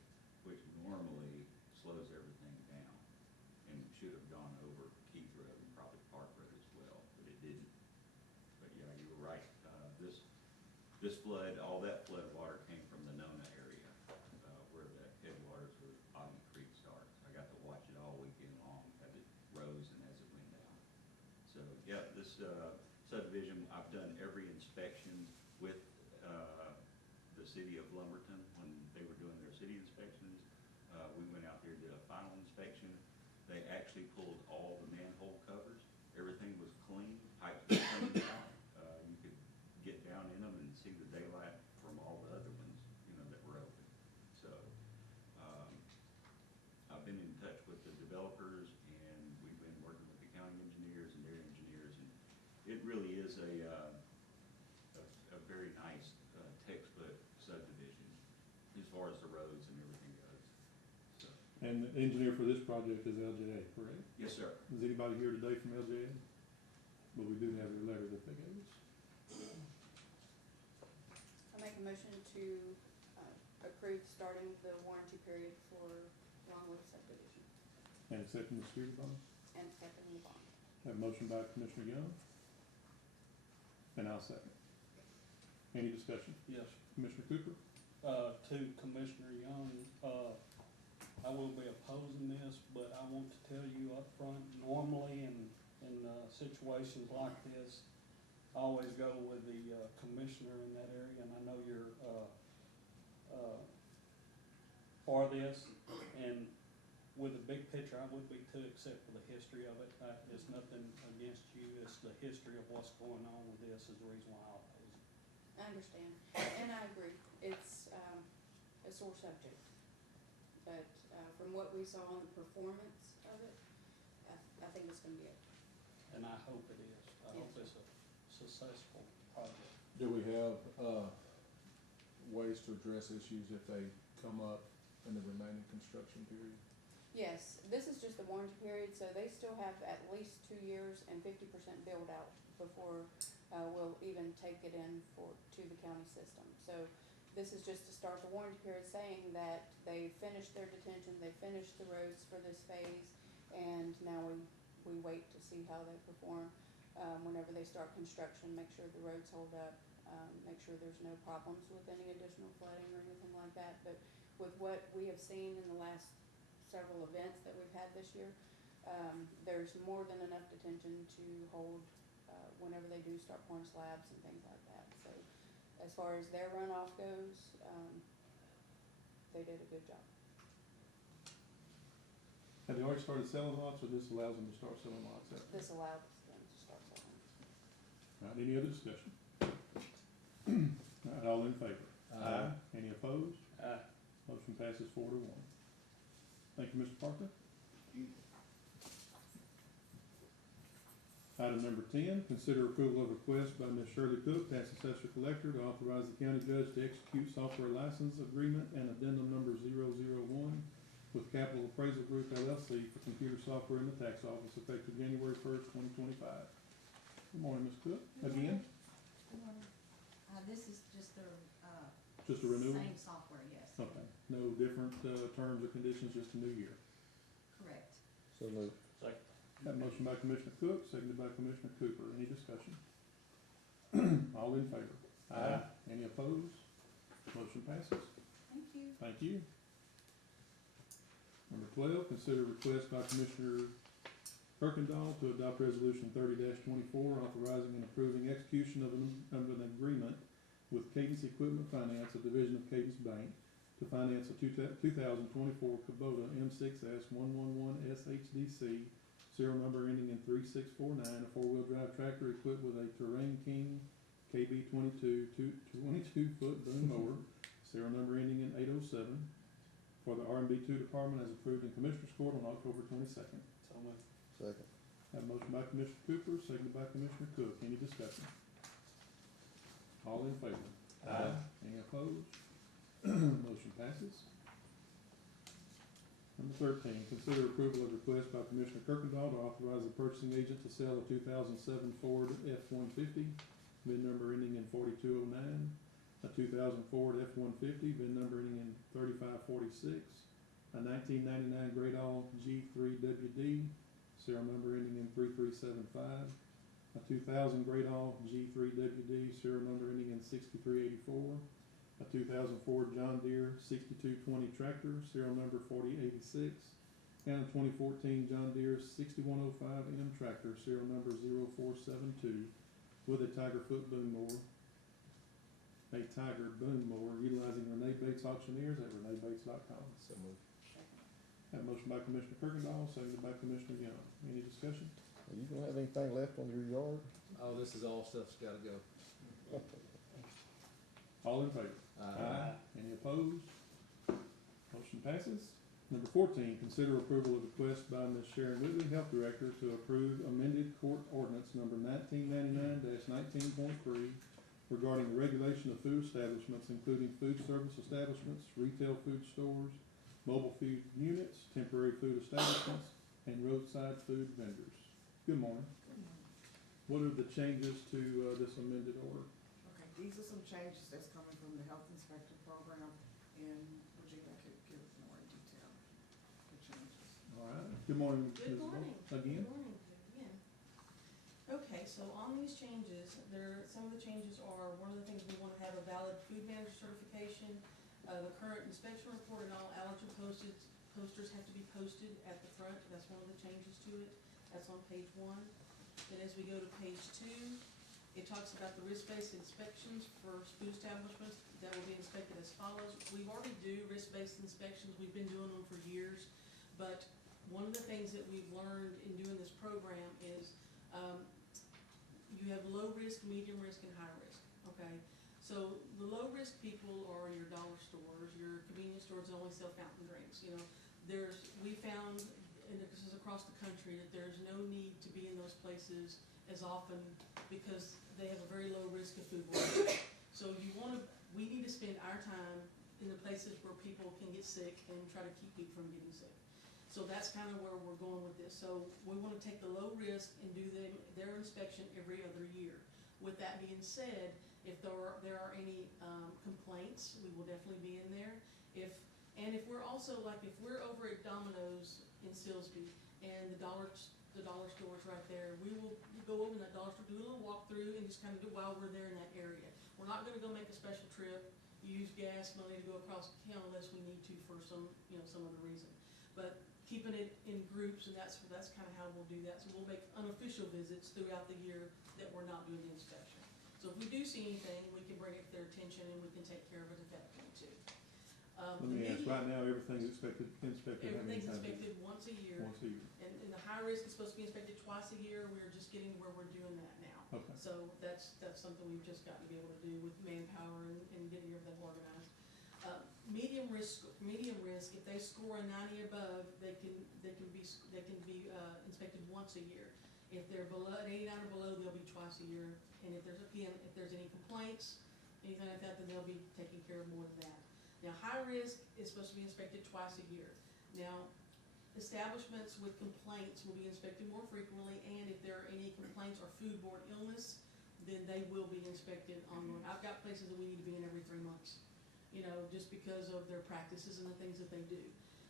which normally slows everything down and should have gone over Keith Road and probably Park Road as well, but it didn't. But yeah, you were right. This flood, all that flood water came from the Nona area, where the headwaters of Bottom Creek starts. I got to watch it all weekend long as it rose and as it went down. So, yeah, this subdivision, I've done every inspection with the city of Lumberton when they were doing their city inspections. We went out there and did a final inspection. They actually pulled all the manhole covers. Everything was clean, pipes were cleaned out. You could get down in them and see the daylight from all the other ones, that were open. So, I've been in touch with the developers, and we've been working with the county engineers and their engineers, and it really is a very nice textbook subdivision as far as the roads and everything goes. So, And the engineer for this project is LJA, correct? yes, sir. Is anybody here today from LJA? But we do have your letter that they gave us. I make a motion to, approve starting the warranty period for Longwood subdivision And accepting the security bond. and accepting the bond. Have a motion by Commissioner Young. And I'll second. Any discussion? Yes, Commissioner Cooper? to Commissioner Young, I will be opposing this, but I want to tell you up front. Normally in situations like this, I always go with the commissioner in that area, and I know you're for this. And with the big picture, I would be too, except for the history of it. It's nothing against you, it's the history of what's going on with this is the reason why I oppose it. I understand, and I agree. It's, a sore subject. But, from what we saw on the performance of it, I think it's gonna be okay. And I hope it is. I hope it's a successful project. Do we have, ways to address issues if they come up in the remaining construction period? Yes, this is just the warranty period, so they still have at least 2 years and 50% build out before, we'll even take it in to the county system. So this is just to start the warranty period, saying that they finished their detention, they finished the roads for this phase, and now we wait to see how they perform. Whenever they start construction, make sure the roads hold up, make sure there's no problems with any additional flooding or anything like that. But with what we have seen in the last several events that we've had this year, there's more than enough detention to hold, whenever they do start pouring slabs and things like that. So as far as their runoff goes, they did a good job. Have they already started selling lots, or this allows them to start selling lots? This allows them to start selling. All right, any other discussion? All right, all in favor? Aye. Any opposed? Motion passes 4-1. Thank you, Mr. Parker. Item number 10, consider approval of request by Ms. Shirley Cook, tax assessor collector, to authorize the county judge to execute software license agreement and addendum number 001 with Capital Appraisal Group LLC for computer software in the tax office effective January 1st, 2025. Good morning, Ms. Cook. Again, Good morning. This is just their, just a renewal? same software, yes. Okay, no different terms or conditions, just a new year. Correct. So moved. Got a motion by Commissioner Cook, seconded by Commissioner Cooper. Any discussion? All in favor? Aye. Any opposed? Motion passes. Thank you. Thank you. Number 12, consider request by Commissioner Kirkendall to adopt resolution 30-24, authorizing and approving execution of an agreement with Cadence Equipment Finance, a division of Cadence Bank, to finance a 2024 Kubota M6S 111 SHDC, serial number ending in 3649, a four-wheel drive tractor equipped with a Terrain King KB 22-foot boom mower, serial number ending in 807, for the R&B2 department as approved in Commissioners Court on October 22nd. So moved. Second. Have a motion by Commissioner Cooper, seconded by Commissioner Cook. Any discussion? All in favor? Aye. Any opposed? Motion passes. Number 13, consider approval of request by Commissioner Kirkendall to authorize the purchasing agent to sell a 2007 Ford F-150, VIN number ending in 4209, a 2000 Ford F-150, VIN number ending in 3546, a 1999 Great All G3WD, serial number ending in 3375, a 2000 Great All G3WD, serial number ending in 6384, a 2004 John Deere 6220 tractor, serial number 4086, and a 2014 John Deere 6105M tractor, serial number 0472, with a Tiger Foot boom mower, utilizing Renee Bates Auctioneers at reneebates.com. So moved. Have a motion by Commissioner Kirkendall, seconded by Commissioner Young. Any discussion? Are you gonna have anything left on your yard? Oh, this is all stuff's gotta go. All in favor? Any opposed? Motion passes. Number 14, consider approval of request by Ms. Sharon Whitley, Health Director, to approve amended court ordinance number 1999-19.3 regarding the regulation of food establishments, including food service establishments, retail food stores, mobile food units, temporary food establishments, and roadside food vendors. Good morning. What are the changes to this amended order? Okay, these are some changes that's coming from the health inspector program, and Virginia could give us more in detail, the changes. All right. Good morning, Good Ms. Ball. morning. Again? Good morning again. Okay, so on these changes, some of the changes are, one of the things, we want to have a valid food manager certification. The current inspection report and all allergen posters have to be posted at the front. That's one of the changes to it. That's on page 1. Then as we go to page 2, it talks about the risk-based inspections for food establishments that will be inspected as follows. We already do risk-based inspections. We've been doing them for years. But one of the things that we've learned in doing this program is you have low risk, medium risk, and high risk, okay? So the low risk people are your dollar stores, your convenience stores that only sell fountain drinks, you know. We found, and this is across the country, that there's no need to be in those places as often because they have a very low risk of foodborne. So we need to spend our time in the places where people can get sick and try to keep people from getting sick. So that's kind of where we're going with this. So we want to take the low risk and do their inspection every other year. With that being said, if there are any complaints, we will definitely be in there. If we're also, like, if we're over at Domino's in Silsbee and the dollar store's right there, we will go over in that dollar store, do a little walkthrough, and just kind of do while we're there in that area. We're not going to go make a special trip, use gas money to go across the town unless we need to for some other reason. But keeping it in groups, and that's kind of how we'll do that. So we'll make unofficial visits throughout the year that we're not doing the inspection. So if we do see anything, we can bring it to their attention and we can take care of it at that point too. Let me ask, right now, everything's inspected how many Everything's times? inspected once a year. Once a year. And the high risk is supposed to be inspected twice a year. We're just getting to where we're doing that now. Okay. So that's something we've just got to be able to do with manpower and getting everything organized. Medium risk, if they score a 90 above, they can be inspected once a year. If they're below, at 89 or below, they'll be twice a year. And if there's any complaints, anything like that, then they'll be taken care of more than that. Now, high risk is supposed to be inspected twice a year. Now, establishments with complaints will be inspected more frequently, and if there are any complaints or foodborne illness, then they will be inspected ongoing. I've got places that we need to be in every 3 months, just because of their practices and the things that they do.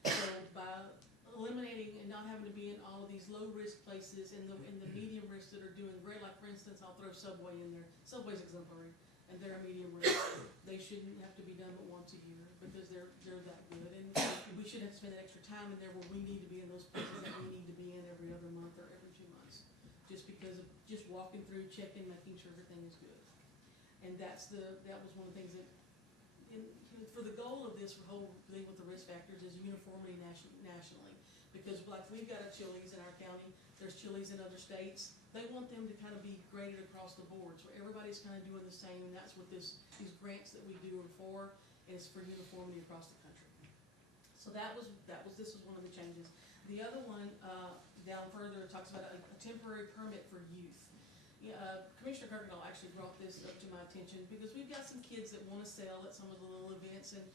So by eliminating and not having to be in all of these low risk places and the medium risk that are doing great, like for instance, I'll throw Subway in there. Subway's exemplary. and they're a medium rare. They shouldn't have to be done but once a year, because they're that good, and we shouldn't have to spend that extra time in there where we need to be in those places that we need to be in every other month or every 2 months. Just because of just walking through, checking, making sure everything is good. And that was one of the things that, for the goal of this whole thing with the risk factors is uniformity nationally. Because like we've got a Chili's in our county, there's Chili's in other states, they want them to kind of be graded across the board, so everybody's kind of doing the same, and that's what these grants that we do are for, is for uniformity across the country. So this was one of the changes. The other one, down further, talks about a temporary permit for youth. Commissioner Kirkendall actually brought this up to my attention, because we've got some kids that wanna sell at some of the little events, and,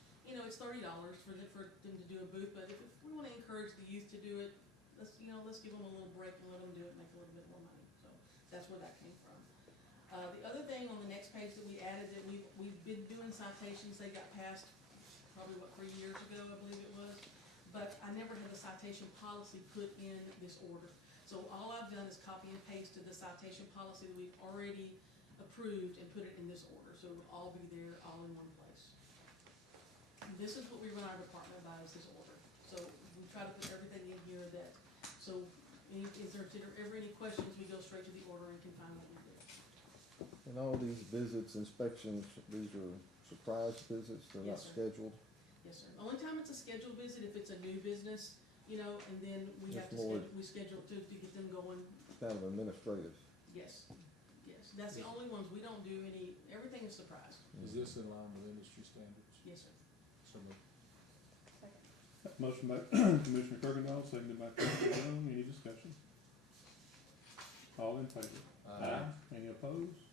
it's $30 for them to do a booth, but if we wanna encourage the youth to do it, let's give them a little break and let them do it and make a little bit more money. So that's where that came from. The other thing on the next page that we added, that we've been doing citations, they got passed probably 3 years ago, I believe it was, but I never had the citation policy put in this order. So all I've done is copy and paste to the citation policy that we've already approved and put it in this order, so it'll all be there, all in one place. And this is what we run our department by, is this order. So we try to put everything in here is there ever any questions, we go straight to the order and can find what we did. And all these visits, inspections, these are surprise visits, they're not Yes, sir. scheduled? Yes, sir. Only time it's a scheduled visit if it's a new business, and then we have It's to more- schedule to get them going. Kind of administrative. Yes, that's the only ones, we don't do everything is surprise. Is this in line with industry standards? Yes, sir. So moved. Motion by Commissioner Kirkendall, seconded by Commissioner Young. Any discussion? All in favor? Any opposed?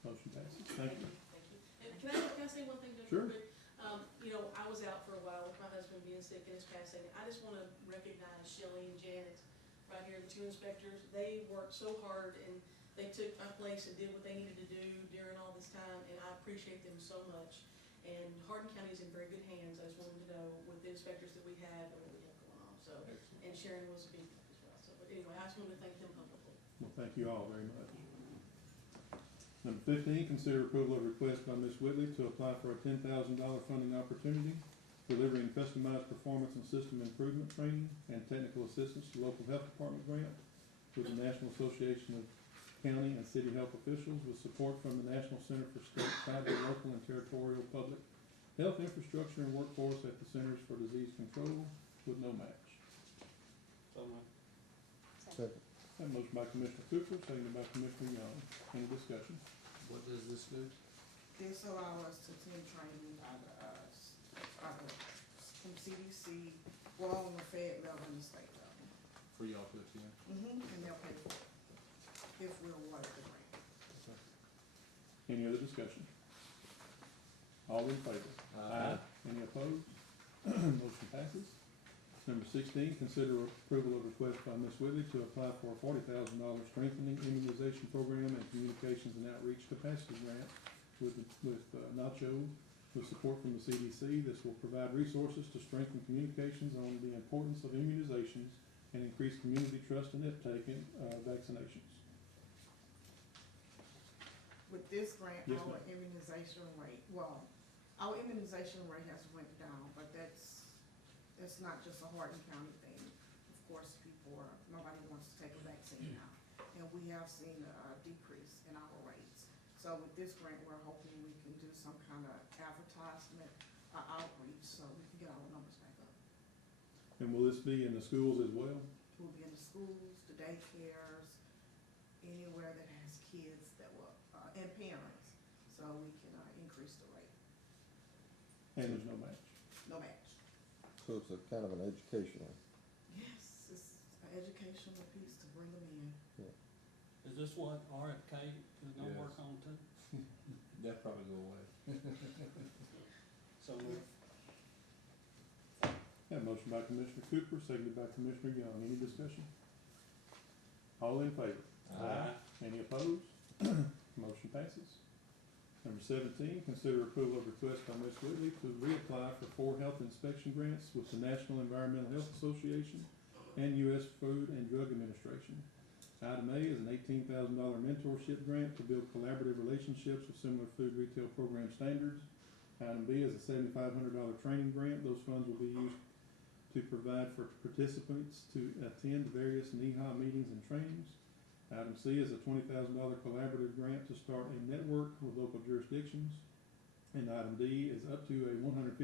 Motion passes. Thank you. Thank you. And can I say one thing just Sure. real quick? I was out for a while with my husband being sick and his passing. I just wanna recognize Shelley and Janet right here, the 2 inspectors. They worked so hard, and they took my place and did what they needed to do during all this time, and I appreciate them so much. And Hardin County's in very good hands, I just wanted to know, with the inspectors that we have and what we have going on, so. Excellent. And Sharon was a big help as well, so, but anyway, I just wanted to thank them publicly. Well, thank you all very much. Number 15, consider approval of request by Ms. Whitley to apply for a $10,000 funding opportunity, delivering customized performance and system improvement training and technical assistance to local health department grant with the National Association of County and City Health Officials, with support from the National Center for State, Tribal, Local, and Territorial Public Health Infrastructure and Workforce at the Centers for Disease Control, with no match. So moved. Second. That motion by Commissioner Cooper, seconded by Commissioner Young. Any discussion? What does this do? This allow us to attend training by from CDC, well, on the Fed level and the state level. For y'all to attend? And they'll pay for it, if we're awarded the grant. Any other discussion? All in favor? Any opposed? Motion passes. Number 16, consider approval of request by Ms. Whitley to apply for a $40,000 strengthening immunization program and communications and outreach capacity grant with NACHO, with support from the CDC. This will provide resources to strengthen communications on the importance of immunizations and increase community trust and uptake in vaccinations. With this grant, Yes, our ma'am. immunization rate has went down, but that's not just a Hardin County thing. Of course, nobody wants to take a vaccine now, and we have seen a decrease in our rates. So with this grant, we're hoping we can do some kind of advertisement, outreach, so we can get our numbers back up. And will this be in the schools as well? We'll be in the schools, the daycares, anywhere that has kids and parents, so we can increase the rate. And there's no match. No match. So it's a kind of an educational. Yes, it's an educational piece to bring them in. Is this what RFK is gonna work Yes. on too? That probably go away. So moved. That motion by Commissioner Cooper, seconded by Commissioner Young. Any discussion? All in favor? Any opposed? Motion passes. Number 17, consider approval of request by Ms. Whitley to reapply for 4 health inspection grants with the National Environmental Health Association and U.S. Food and Drug Administration, Item A is an $18,000 mentorship grant to build collaborative relationships with similar food retail program standards. Item B is a $7,500 training grant. Those funds will be used to provide for participants to attend various NEHA meetings and trainings. Item C is a $20,000 collaborative grant to start a network with local jurisdictions. And item D is up to a $150,000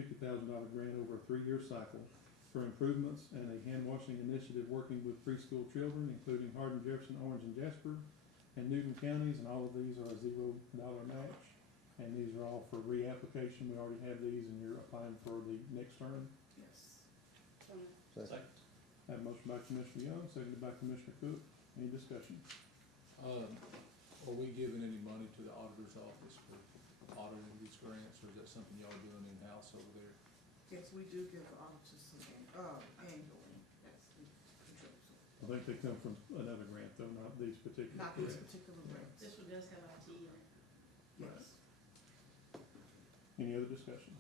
grant over a 3-year cycle for improvements and a hand washing initiative working with preschool children, including Hardin, Jefferson, Orange, and Jasper, and Newton counties, and all of these are a $0 match. And these are all for reapplication. We already have these, and you're applying for the next term. Yes. So moved. Second. Have a motion by Commissioner Young, seconded by Commissioner Cook. Any discussion? Are we giving any money to the auditor's office for auditing these grants, or is that something y'all doing in-house over there? Yes, we do give the auditors some, annually, yes, we contribute to. I think they come from another grant, though, not these particular Not these grants. particular grants. This one does have IT in it. Right. Any other discussion?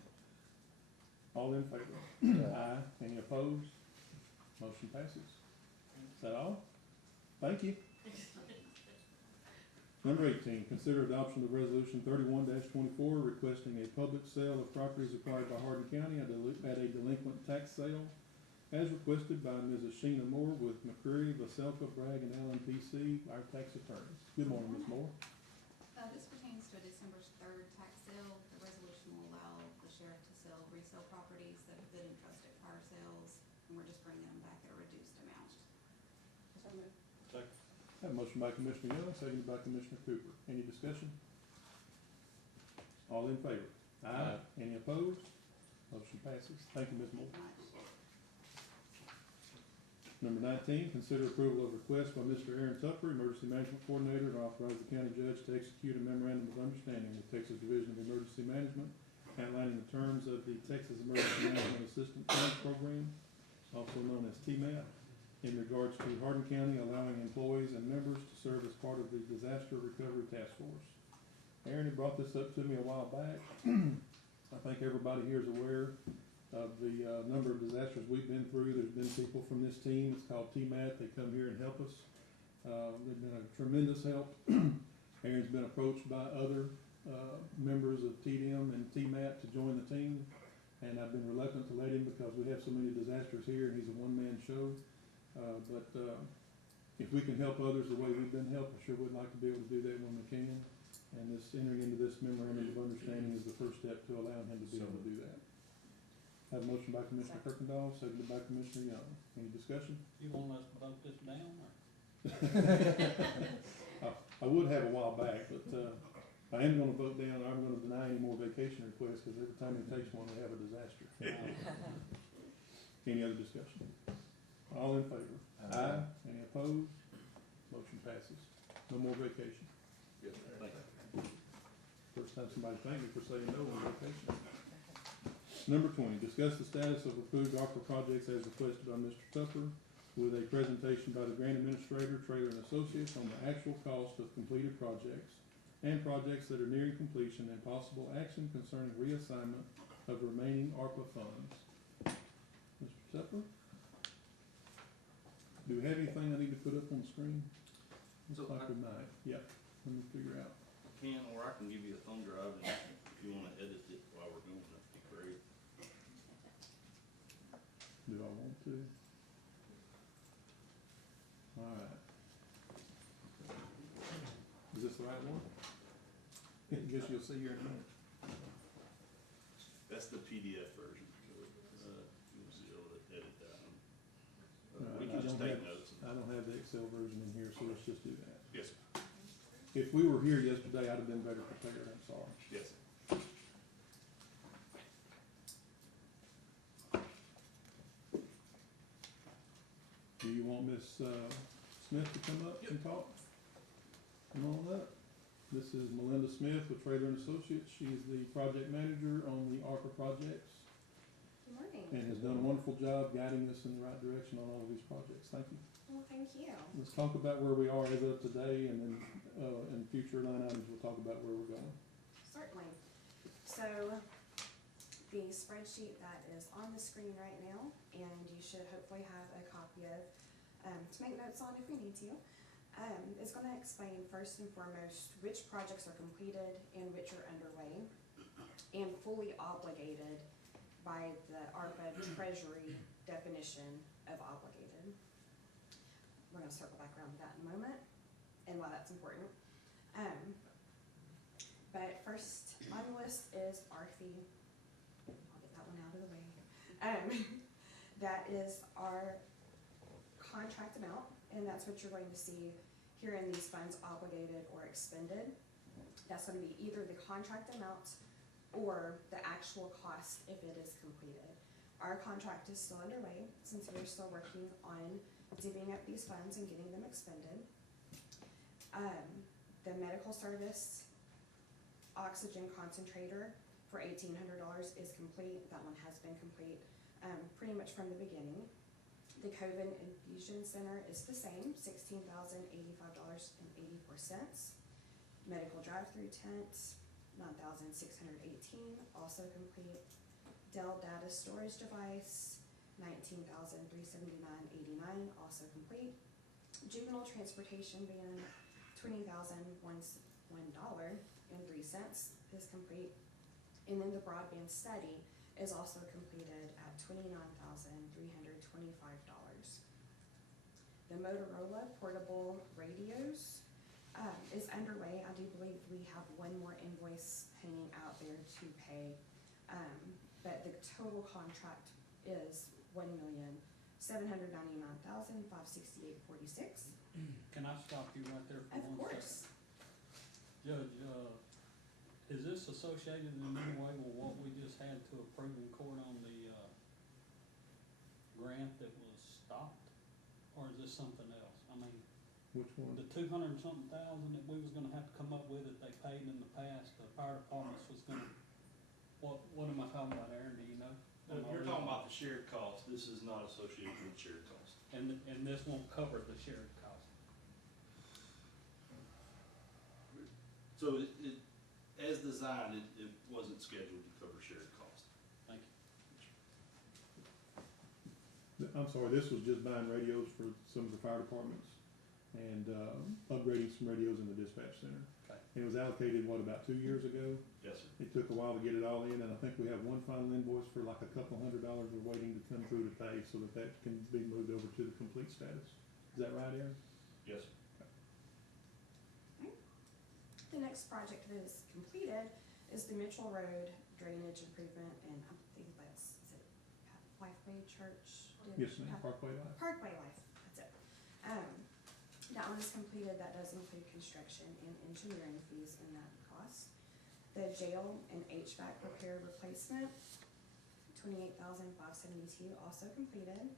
All in favor? Aye. Any opposed? Motion passes. Is that all? Thank you. Number 18, consider adoption of resolution 31-24, requesting a public sale of properties acquired by Hardin County at a delinquent tax sale, as requested by Mrs. Sheena Moore with McCreary, Vaselka, Bragg, and Allen PC, our tax attorneys. Good morning, Ms. Moore. This pertains to a December 3rd tax sale. The resolution will allow the sheriff to sell resale properties that have been in trust at prior sales, and we're just bringing them back at a reduced amount. So moved. Second. Have a motion by Commissioner Young, seconded by Commissioner Cooper. Any discussion? All in favor? Aye. Any opposed? Motion passes. Thank you, Ms. Moore. Much. Number 19, consider approval of request by Mr. Aaron Tupper, Emergency Management Coordinator, to authorize the county judge to execute a memorandum of understanding with Texas Division of Emergency Management, outlining the terms of the Texas Emergency Management Assistance Funds Program, also known as TMAP, in regards to Hardin County allowing employees and members to serve as part of the Disaster Recovery Task Force. Aaron had brought this up to me a while back. I think everybody here is aware of the number of disasters we've been through. There's been people from this team, it's called TMAT, they come here and help us. They've been a tremendous help. Aaron's been approached by other members of TDM and TMAT to join the team, and I've been reluctant to let him because we have so many disasters here and he's a one-man show. But if we can help others the way we've been helped, I sure would like to be able to do that when we can. And this entering into this memorandum of understanding is the first step to allowing him to be able to do that. Have a motion by Commissioner Kirkendall, seconded by Commissioner Young. Any discussion? You want us to vote this down, or? I would have a while back, but I am gonna vote down, I'm gonna deny any more vacation requests, because every time he takes one, we have a disaster. Any other discussion? All in favor? Aye. Any opposed? Motion passes. No more vacation. Yes, Thank you. First time somebody thanked me for saying no on vacation. Number 20, discuss the status of approved ARPA projects as requested by Mr. Tupper, with a presentation by the grant administrator, Traylor and Associates, on the actual cost of completed projects and projects that are nearing completion and possible action concerning reassignment of remaining ARPA funds. Mr. Tupper? Do we have anything I need to put up on the screen? Looks So like we might. Yeah, let me figure out. Can, or I can give you a thumb drive, and if you wanna edit it while we're going, that'd be great. Do I want to? Alright. Is this the right one? I guess you'll see here in a minute. That's the PDF version, so, you'll be able to edit that one. Alright, We I can just don't take have- notes. I don't have the Excel version in here, so let's just do that. Yes, sir. If we were here yesterday, I'd have been better prepared, I'm sorry. Yes, sir. Do you want Miss Smith to come up and talk? Come on up. This is Melinda Smith with Traylor and Associates. She's the project manager on the ARPA projects Good morning. and has done a wonderful job guiding us in the right direction on all of these projects. Thank you. Well, thank you. Let's talk about where we are as of today, and then in future line items, we'll talk about where we're going. Certainly. So, the spreadsheet that is on the screen right now, and you should hopefully have a copy of, to make notes on if we need to. is gonna explain first and foremost which projects are completed and which are underway and fully obligated by the ARPA Treasury definition of obligated. We're gonna circle back around to that in a moment and why that's important. But first on the list is our fee. I'll get that one out of the way. That is our contract amount, and that's what you're going to see here in these funds, obligated or expended. That's gonna be either the contract amount or the actual cost if it is completed. Our contract is still underway since we're still working on divvying up these funds and getting them expended. The medical service oxygen concentrator for $1,800 is complete. That one has been complete pretty much from the beginning. The COVID infusion center is the same, $16,085.84. Medical drive-through tent, $9,618, also complete. Dell data storage device, $19,379.89, also complete. Juvenile transportation van, $20,001.03 is complete. And then the broadband study is also completed at $29,325. The Motorola portable radios is underway. I do believe we have one more invoice hanging out there to pay, but the total contract is $1,799,568.46. Can I stop you right there for Of 1 second? course. Judge, is this associated in any way with what we just had to approve in court on the, grant that was stopped? Or is this something else? I mean, Which one? the 200 and something thousand that we was gonna have to come up with that they paid in the past, the fire departments was gonna, what am I talking about, Aaron, do you know? If you're talking about the shared cost, this is not associated with shared cost. And this won't cover the shared cost. So as designed, it wasn't scheduled to cover shared cost. Thank you. I'm sorry, this was just buying radios for some of the fire departments and upgrading some radios in the dispatch center. Okay. And it was allocated, what, about 2 years ago? Yes, sir. It took a while to get it all in, and I think we have one final invoice for like a couple $100 we're waiting to come through to pay so that that can be moved over to the complete status. Is that right, Aaron? Yes, sir. The next project that is completed is the Mitchell Road drainage improvement, and I think that's, is it Lifeway Church? Yes, ma'am, Parkway Life. Parkway Life, that's it. That one is completed. That does include construction and engineering fees in that cost. The jail and HVAC repair replacement, $28,572, also completed.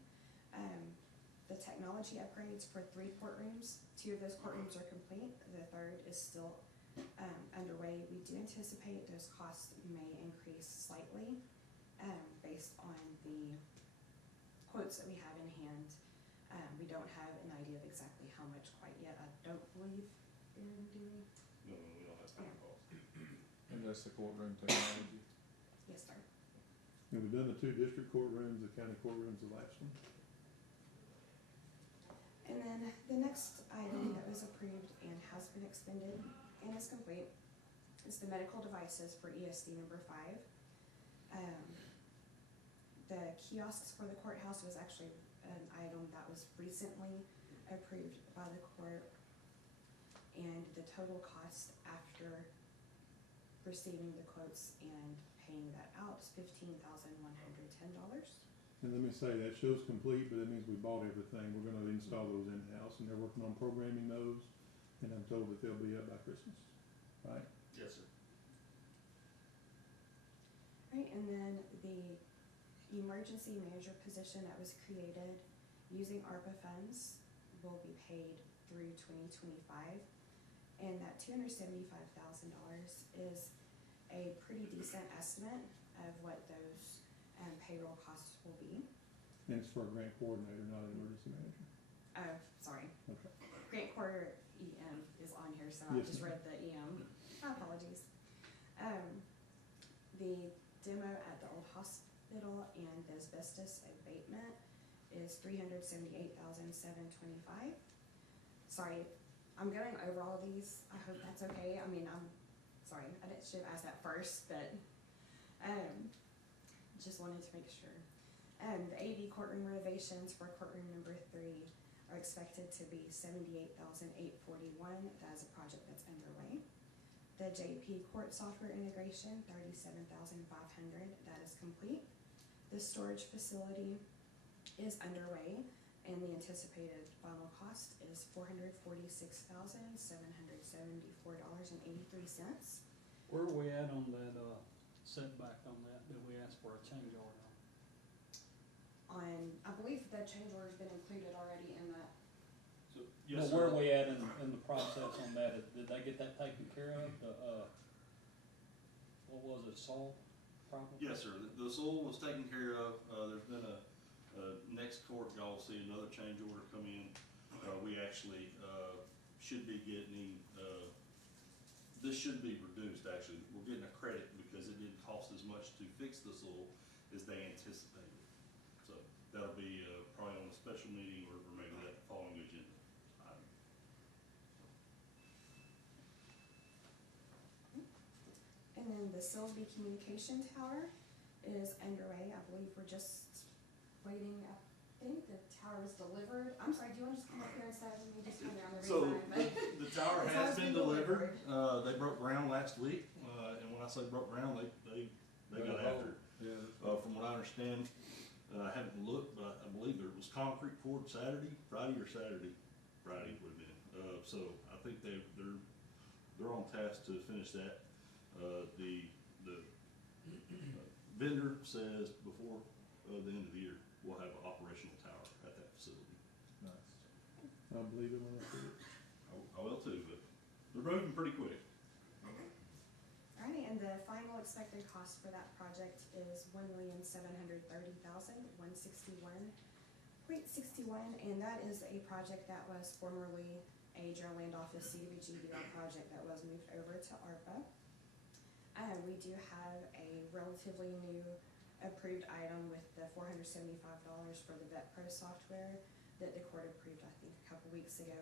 The technology upgrades for 3 courtrooms, 2 of those courtrooms are complete. The 3rd is still underway. We do anticipate those costs may increase slightly based on the quotes that we have in hand. We don't have an idea of exactly how much quite yet. I don't believe, Aaron, do we? No, we don't have time cost. And that's the courtroom technology. Yes, sir. And we've done the 2 district courtrooms, the county courtroom's the last one. And then the next item that was approved and has been expended and is complete is the medical devices for ESD number 5. The kiosks for the courthouse was actually an item that was recently approved by the court, and the total cost after receiving the quotes and paying that out is $15,110. And let me say, that shows complete, but it means we bought everything. We're gonna install those in-house, and they're working on programming those, and I'm told that they'll be up by Christmas, right? Yes, sir. Right, and then the emergency manager position that was created using ARPA funds will be paid through 2025. And that $275,000 is a pretty decent estimate of what those payroll costs will be. And it's for a grant coordinator, not an emergency manager. Sorry. Okay. Grant quarter EM is on here, so I Yes, just ma'am. read the EM. My apologies. The demo at the old hospital and the asbestos abatement is $378,725. Sorry, I'm going over all of these, I hope that's okay, I mean, sorry, should have asked that first, but, just wanted to make sure. The AV courtroom renovations for courtroom number 3 are expected to be $78,841, that is a project that's underway. The JP court software integration, $37,500, that is complete. The storage facility is underway, and the anticipated final cost is $446,774.83. Where are we at on that, setback on that we asked for a change order on? I believe the change order's been included already in that. So, Well, yes, where sir. are we at in the process on that? Did they get that taken care of? What was it, soil problem? Yes, sir. The soil was taken care of. There's been next court, y'all will see another change order come in. We actually, should be getting, this should be reduced, actually. We're getting a credit because it didn't cost as much to fix the soil as they anticipated. So that'll be, probably on a special meeting or maybe that following agenda item. And then the Silsby Communication Tower is underway. I believe we're just waiting. I think the tower was delivered. I'm sorry, do you want to just come up here instead of me just coming around the So ring? the tower has been delivered. They broke ground last week, and when I say broke ground, they got after it. Yeah. From what I understand, I haven't looked, but I believe there was concrete poured Friday or Saturday. Friday would have been. So I think they're on task to finish that. The vendor says before the end of the year, we'll have an operational tower at that facility. Nice. I believe it when I see it. I will too, but they're moving pretty quick. Alrighty, and the final expected cost for that project is $1,730,161.61, and that is a project that was formerly a General Land Office CDBG project that was moved over to ARPA. We do have a relatively new approved item with the $475 for the VetPro software that the court approved, I think, a couple weeks ago.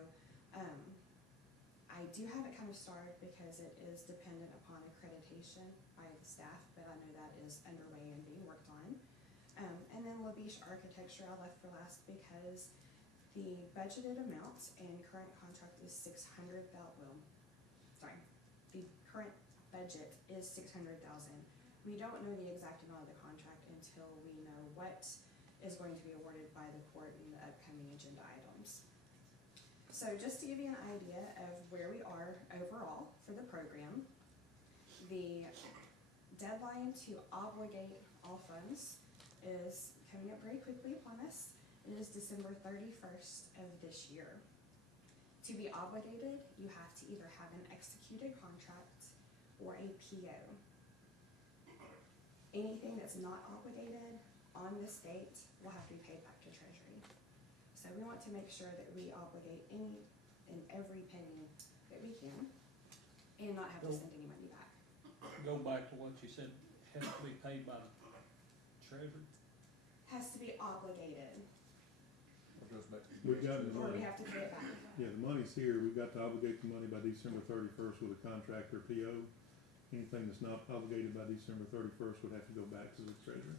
I do have it kind of starred because it is dependent upon accreditation by the staff, but I know that is underway and being worked on. And then LaBiche Architecture I left for last because the budgeted amount and current contract is the current budget is $600,000. We don't know the exact amount of the contract until we know what is going to be awarded by the court in the upcoming agenda items. So just to give you an idea of where we are overall for the program, the deadline to obligate all funds is coming up very quickly upon us. It is December 31st of this year. To be obligated, you have to either have an executed contract or a PO. Anything that's not obligated on this date will have to be paid back to Treasury. So we want to make sure that we obligate any and every penny that we can and not have to send any money back. Go back to what you said, has to be paid by the treasurer? Has to be obligated, It goes back to. We've got the or we money. have to pay it back. Yeah, the money's here. We've got to obligate the money by December 31st with a contract or PO. Anything that's not obligated by December 31st would have to go back to the treasurer.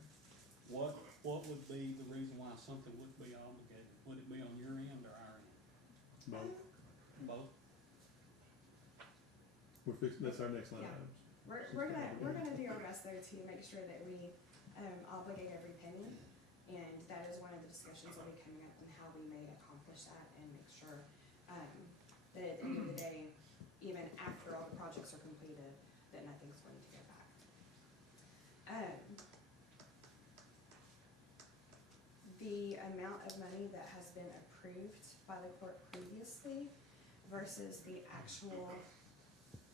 What would be the reason why something would be obligated? Would it be on your end or our end? Both. Both? We're fixing, that's our next line Yeah. item. We're gonna do our best though to make sure that we obligate every penny, and that is one of the discussions that will be coming up on how we may accomplish that and make sure that at the end of the day, even after all the projects are completed, that nothing's going to go back. The amount of money that has been approved by the court previously versus the actual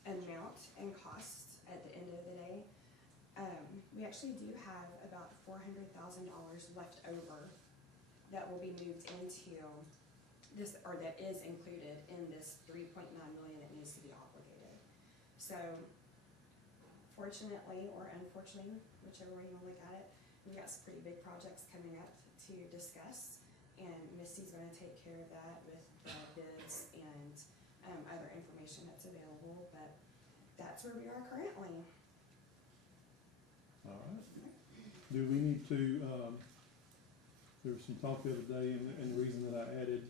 amount and cost at the end of the day, we actually do have about $400,000 left over that will be moved into this, or that is included in this $3.9 million that needs to be obligated. So fortunately or unfortunately, whichever way you want to look at it, we've got some pretty big projects coming up to discuss, and Misty's going to take care of that with the bids and other information that's available, but that's where we are currently. All right. Do we need to, there was some talk the other day, and the reason that I added,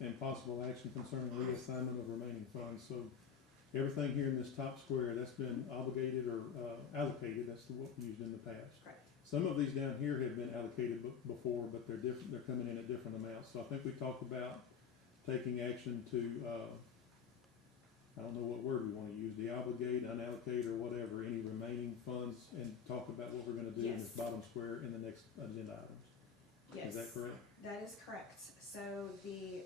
and possible action concerning reassignment of remaining funds. So everything here in this top square, that's been obligated or, allocated, that's what we used in the past. Correct. Some of these down here have been allocated before, but they're different, they're coming in at different amounts. So I think we talked about taking action to, I don't know what word we wanna use, deobligate, unallocate, or whatever, any remaining funds, and talk about what we're gonna do in this Yes. bottom square in the next agenda items. Yes. Is that correct? That is correct. So the,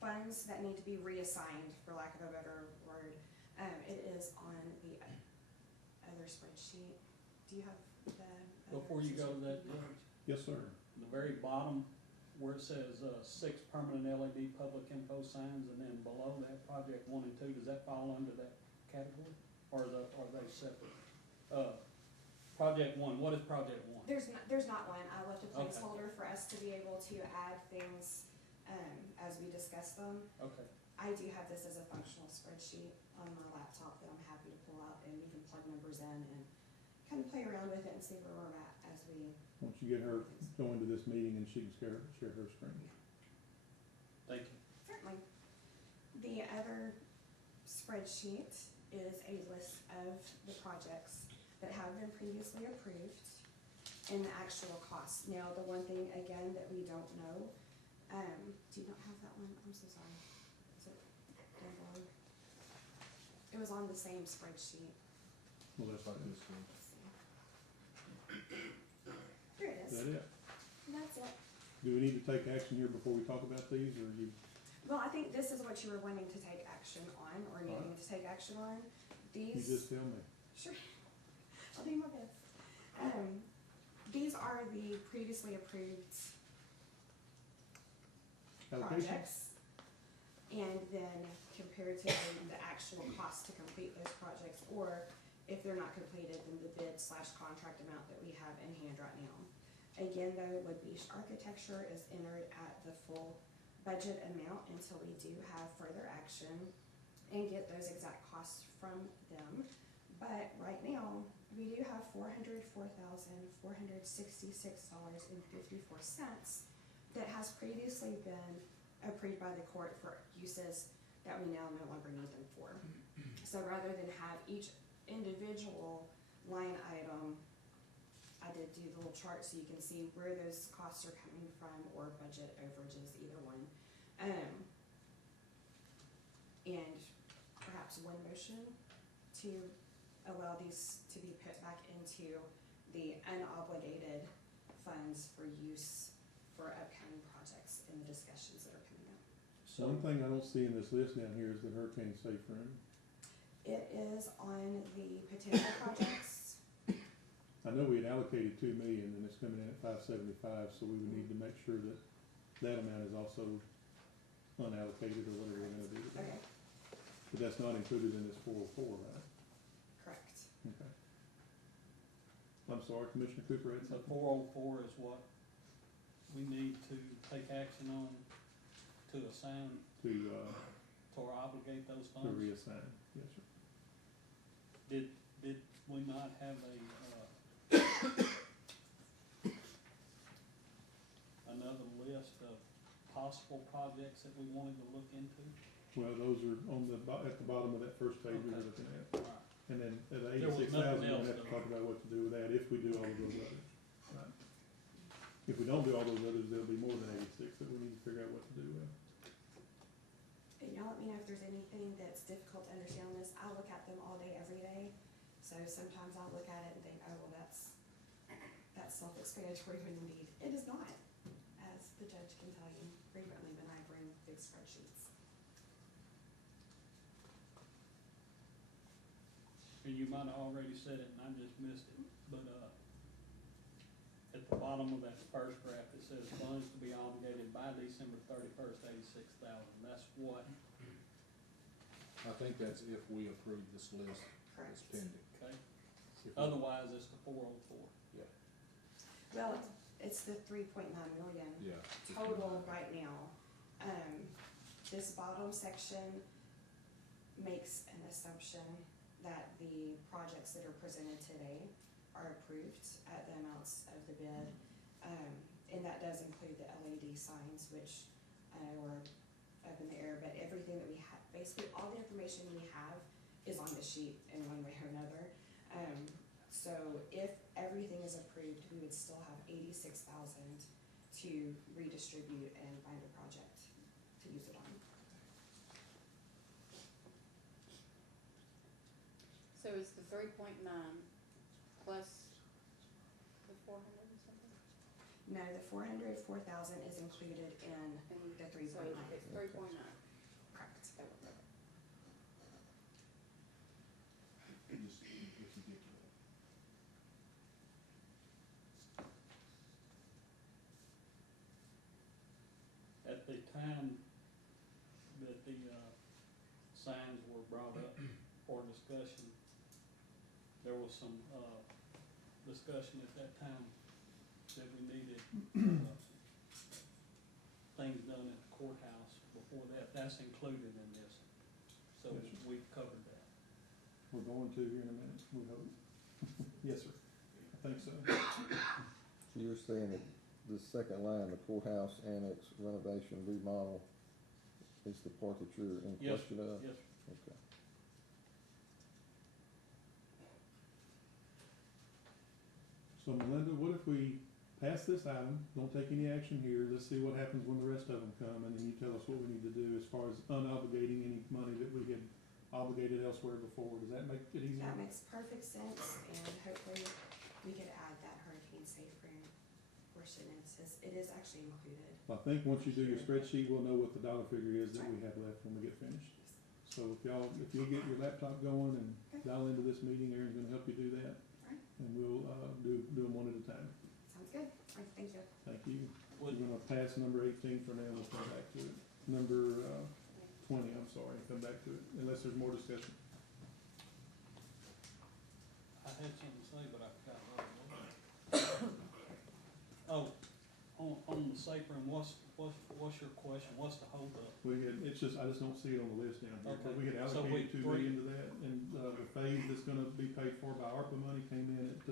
funds that need to be reassigned, for lack of a better word, it is on the other spreadsheet. Do you have the? other Before you go to that, spreadsheet? Judge, Yes, sir. the very bottom where it says, 6 permanent LED public info signs, and then below that, project 1 and 2, does that fall under that category? Or are they separate? Project 1, what is project 1? There's not one. I left a Okay. placeholder for us to be able to add things, as we discuss them. Okay, I do have this as a functional spreadsheet on my laptop that I'm happy to pull out, and we can plug numbers in and kind of play around with it and see where we're at as we. Once you get her going to this meeting and she can share her screen. thank you. Certainly. The other spreadsheet is a list of the projects that have been previously approved and the actual costs. Now, the one thing, again, that we don't know, do you not have that one? I'm so sorry. Is it down below? It was on the same spreadsheet. Well, that's Like fine. this one. Let's see. Here it Is is. that it? And that's it. Do we need to take action here before we talk about these, or you? Well, I think this is what you were wanting to take action on, or needing to take action on. You These. just tell me. Sure. I'll do my best. These are the previously approved Allocation? projects. And then compared to the actual cost to complete those projects, or if they're not completed, then the bid/contract amount that we have in hand right now. Again, though, Wood Beach Architecture is entered at the full budget amount until we do have further action and get those exact costs from them. But right now, we do have $404,466.54 that has previously been approved by the court for uses that we now no longer need them for. So rather than have each individual line item, I did do the little chart so you can see where those costs are coming from, or budget overages, either one. And perhaps one motion to allow these to be put back into the unobligated funds for use for upcoming projects in the discussions that are coming up. So, One thing I don't see in this list down here is the hurricane safe room. It is on the potential projects. I know we had allocated 2 million and it's coming in at 575, so we would need to make sure that that amount is also unallocated or whatever we're gonna do with Okay, that. But that's not included in this 404, right? correct. Okay. I'm sorry, Commissioner Cooper had the something? 404 is what we need to take action on to assign, To or obligate those funds. reassign, yes, sir. Did we not have another list of possible projects that we wanted to look into? Well, those are on the, at the bottom of that first page we were Okay. looking at. All right. And then at There was 86,000, nothing we'll else have to though. talk about what to do with that if we do all of those others. Right. If we don't do all those others, there'll be more than 86 that we need to figure out what to do with. And y'all let me know if there's anything that's difficult to understand on this. I look at them all day, every day. So sometimes I'll look at it and think, oh, well, that's self-explanatory when indeed it is not, as the judge can tell you frequently when I bring big spreadsheets. And you might have already said it and I just missed it, but, at the bottom of that first graph, it says funds to be obligated by December 31st, 86,000. That's what, I think that's if we approve this list Correct. that's pending. okay? If we- Otherwise, it's the 404. Yeah, Well, it's the 3.9 million yeah. total right now. This bottom section makes an assumption that the projects that are presented today are approved at the amounts of the bid. And that does include the LED signs, which were up in the air, but everything that we have, basically all the information we have is on the sheet in one way or another. So if everything is approved, we would still have $86,000 to redistribute and find a project to use it on. So it's the 3.9 plus the 400 or something? No, the 404,000 is included in the 3.9. So it's 3.9. Correct. It's ridiculous. At the time that the, signs were brought up for discussion, there was some, discussion at that time that we needed, things done at the courthouse before that. That's included in this. So Yes, sir. we've covered that. We're going to here in a minute, we hope. Yes, sir. I think so. So you're saying that the second line, the courthouse annex renovation remodel, is the part that you're in Yes, question of? yes. Okay. So Melinda, what if we pass this item, don't take any action here, let's see what happens when the rest of them come, and then you tell us what we need to do as far as unobligating any money that we had obligated elsewhere before. Does that make it easier? That makes perfect sense, and hopefully we could add that hurricane safe grant portion. It is actually included. I think once you do your spreadsheet, we'll know what the dollar figure is that we have left when we get finished. So if you'll get your laptop going and dial into this meeting, Erin's gonna help you do that. Alright. And we'll, do them one at a time. Sounds good. All right, thank you. Thank you. We're Would, gonna pass number 18 for now, let's come back to it. Number, 20, I'm sorry, come back to it, unless there's more discussion. I had something to say, but I forgot what it was. Oh, on the safe room, what's your question? What's the holdup? I just don't see it on the list down here, but we had Okay, so allocated we- 2 million to that, and, the phase that's gonna be paid for by ARPA money came in at,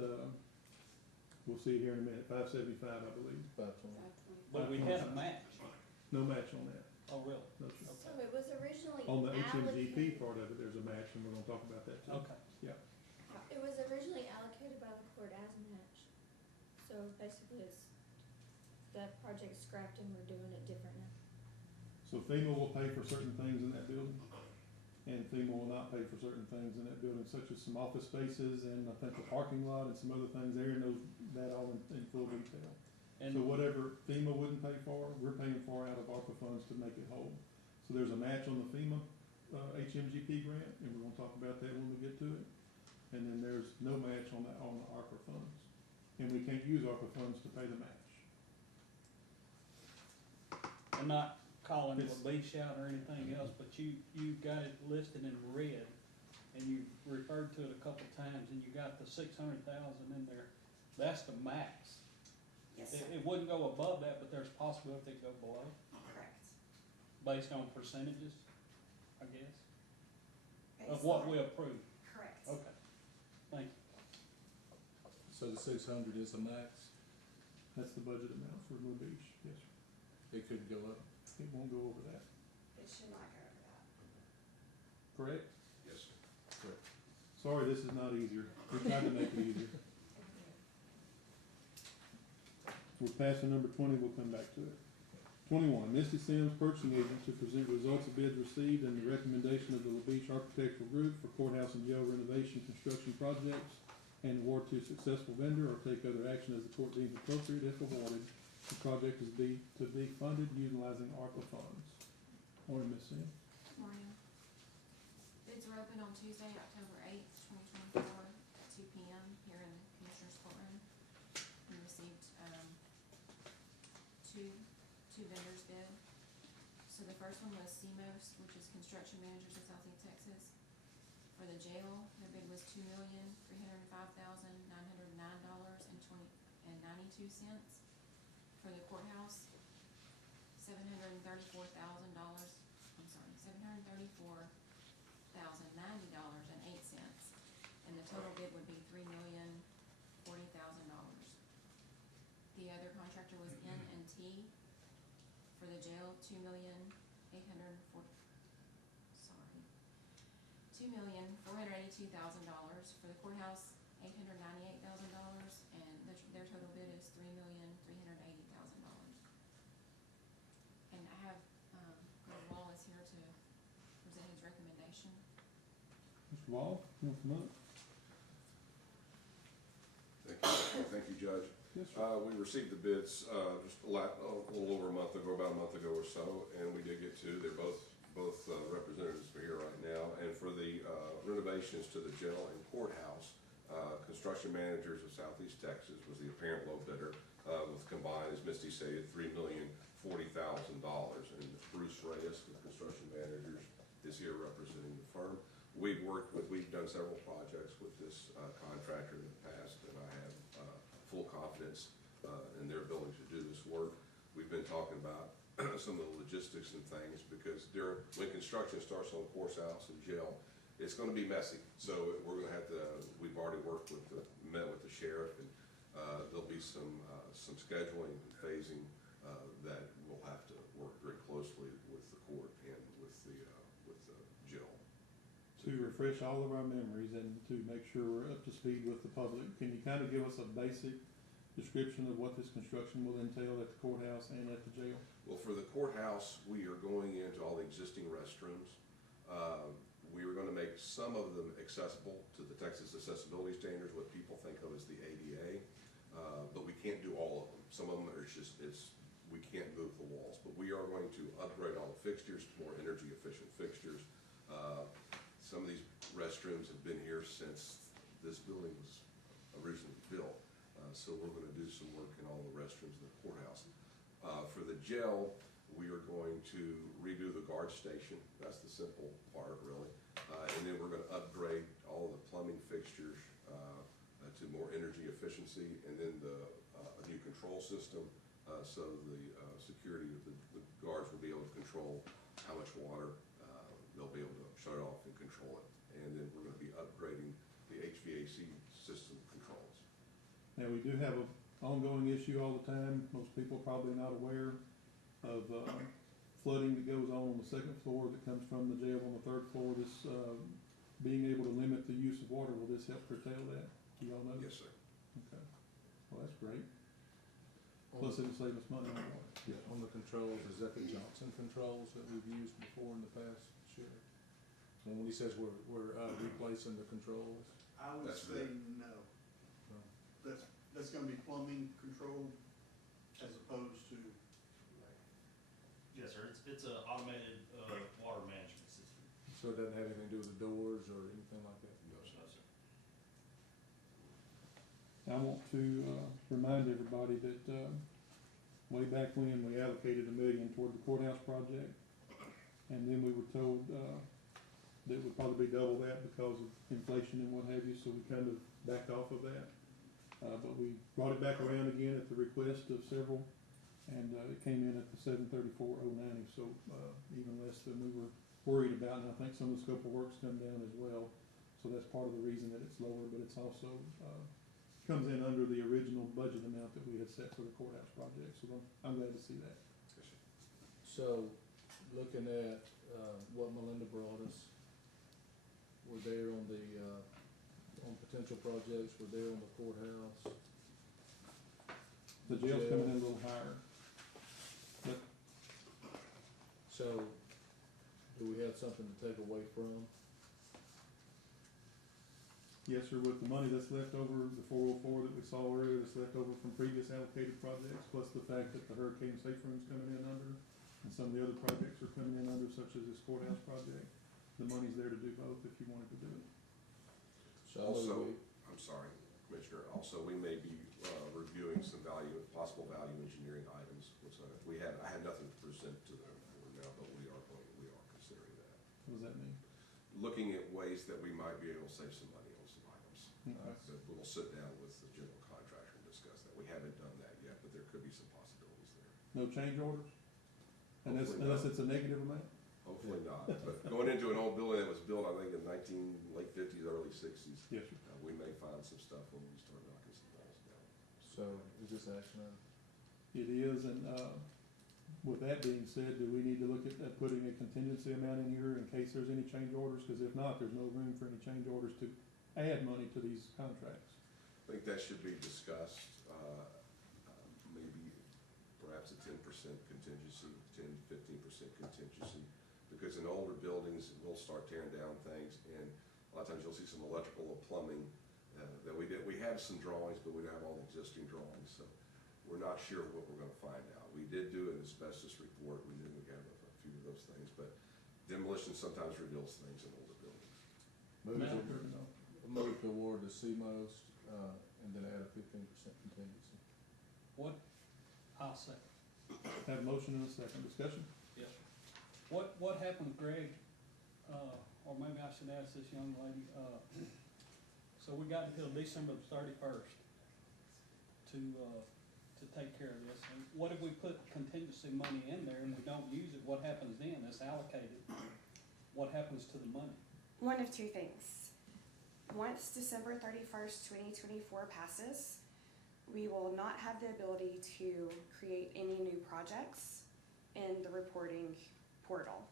we'll see here in a minute, 575, I believe. 520. But we had a match. No match on that. Oh, really? No, sir. So it was originally On the HMGP allocated, part of it, there's a match, and we're gonna talk about that too. Okay. it was originally allocated by the court as a match. So basically it's, the project's scrapped and we're doing it different now. So FEMA will pay for certain things in that building, and FEMA will not pay for certain things in that building, such as some office spaces, and I think the parking lot, and some other things. Aaron knows that all in full detail. And So whatever FEMA wouldn't pay for, we're paying for out of ARPA funds to make it whole. So there's a match on the FEMA, HMGP grant, and we're gonna talk about that when we get to it. And then there's no match on the ARPA funds, and we can't use ARPA funds to pay the match. I'm not calling it It's- a leash out or anything else, but you got it listed in red, and you referred to it a couple times, and you got the 600,000 in there. That's the max. Yes, sir. It wouldn't go above that, but there's a possibility it go below, Correct. based on percentages, I guess, of Based what on- we approve. Correct. Okay, thank you. So the 600 is the max? That's the budget amount for Blue Beach, yes, sir. It could go up? It won't go over that, It should not go over that. correct? Yes, sir. Correct. Sorry, this is not easier. We're trying to make it easier. We're passing number 20, we'll come back to it. 21, Misty Sims, purchasing agent, to present results of bids received and the recommendation of the La Beach Architectural Group for courthouse and jail renovation construction projects, and award to successful vendor or take other action as the court deems appropriate if awarded. The project is to be funded utilizing ARPA funds. Morning, Ms. Sims. Morning. Bids were open on Tuesday, October 8th, 2024, at 2 p.m. here in the Commissioner's Courtroom. We received two vendors bid. So the first one was CMOS, which is Construction Managers of Southeast Texas. For the jail, their bid was $2,305,909.92. For the courthouse, $730,909.92. $734,000, $734,090.08. And the total bid would be $3,040,000. The other contractor was N&T for the jail, $2,482,000. For the courthouse, $898,000, and their total bid is $3,380,000. And I have, Greg Wall is here to present his recommendation. Mr. Wall, you want to come up? Thank you, Judge. Yes, sir. We received the bids, just a little over a month ago, about a month ago or so, and we did get two. They're both representatives are here right now. And for the renovations to the jail and courthouse, Construction Managers of Southeast Texas was the apparent low bidder, with combined, as Misty stated, $3,040,000. And Bruce Reyes, with Construction Managers, is here representing the firm. We've done several projects with this contractor in the past, and I have full confidence in their ability to do this work. We've been talking about some of the logistics and things, because when construction starts on the courthouse and jail, it's gonna be messy. So we're gonna have to, we've already met with the sheriff, and there'll be some scheduling and phasing that we'll have to work very closely with the court and with the jail. To refresh all of our memories and to make sure we're up to speed with the public, can you kind of give us a basic description of what this construction will entail at the courthouse and at the jail? Well, for the courthouse, we are going into all the existing restrooms. We are gonna make some of them accessible to the Texas accessibility standards, what people think of as the ADA, but we can't do all of them. Some of them are we can't move the walls, but we are going to upgrade all the fixtures to more energy efficient fixtures. Some of these restrooms have been here since this building was originally built. So we're gonna do some work in all the restrooms in the courthouse. For the jail, we are going to redo the guard station. That's the simple part, really. And then we're gonna upgrade all the plumbing fixtures to more energy efficiency, and then a new control system, so the security of the guards will be able to control how much water they'll be able to shut it off and control it. And then we're gonna be upgrading the HVAC system controls. Now, we do have an ongoing issue all the time. Most people are probably not aware of flooding that goes on the second floor that comes from the jail on the third floor. This, being able to limit the use of water, will this help curtail that? Do y'all know? Yes, sir. Okay. Well, that's great. Plus, it'll save us money on water. Yeah, on the controls, is that the Johnson controls that we've used before in the past? Sure. And when he says we're replacing the controls? I would That's say it. no. That's gonna be plumbing controlled as opposed to, Yes, sir, it's a automated, water management system. So it doesn't have anything to do with the doors or anything like that? No, sir. No, sir. I want to remind everybody that way back when we allocated $1 million toward the courthouse project, and then we were told that it would probably be double that because of inflation and what have you, so we kind of backed off of that. But we brought it back around again at the request of several, and it came in at the $734,090, so even less than we were worried about, and I think some of the scope of work's come down as well. So that's part of the reason that it's lower, but it's also comes in under the original budget amount that we had set for the courthouse project, so I'm glad to see that. So, looking at what Melinda brought us, we're there on the, on potential projects, we're there on the courthouse. The jail's coming in a little higher. But So, do we have something to take away from? yes, sir, with the money that's left over, the 404 that we saw earlier, that's left over from previous allocated projects, plus the fact that the hurricane safe room's coming in under, and some of the other projects are coming in under, such as this courthouse project, the money's there to do both if you wanted to do it. So Also, I'm sorry, Commissioner, also, we may be reviewing some possible value engineering items, which I had nothing to present to them for now, but we are considering that. What does that mean? Looking at ways that we might be able to save some money on some items. Okay. But we'll sit down with the general contractor and discuss that. We haven't done that yet, but there could be some possibilities there. No change orders? Unless it's a negative amount? Hopefully not, but going into an old building that was built, I think, in late fifties, early sixties, Yes, sir. we may find some stuff when we start knocking some walls down. So is this action item? It is, and, with that being said, do we need to look at putting a contingency amount in here in case there's any change orders? Cause if not, there's no room for any change orders to add money to these contracts. I think that should be discussed, maybe perhaps a 10% contingency, 10-15% contingency. Because in older buildings, we'll start tearing down things, and a lot of times you'll see some electrical or plumbing that we did. We have some drawings, but we don't have all the existing drawings, so we're not sure what we're gonna find out. We did do an asbestos report, we knew we had a few of those things, but demolition sometimes reveals things in older buildings. Move to award the CMOS, and then add a 15% contingency. I'll second. Have a motion and a second. Discussion? Yes, sir. What happened, Greg, or maybe I should ask this young lady, so we got until December the 31st to take care of this. And what if we put contingency money in there and we don't use it? What happens then? It's allocated. What happens to the money? One of two things. Once December 31st, 2024 passes, we will not have the ability to create any new projects in the reporting portal.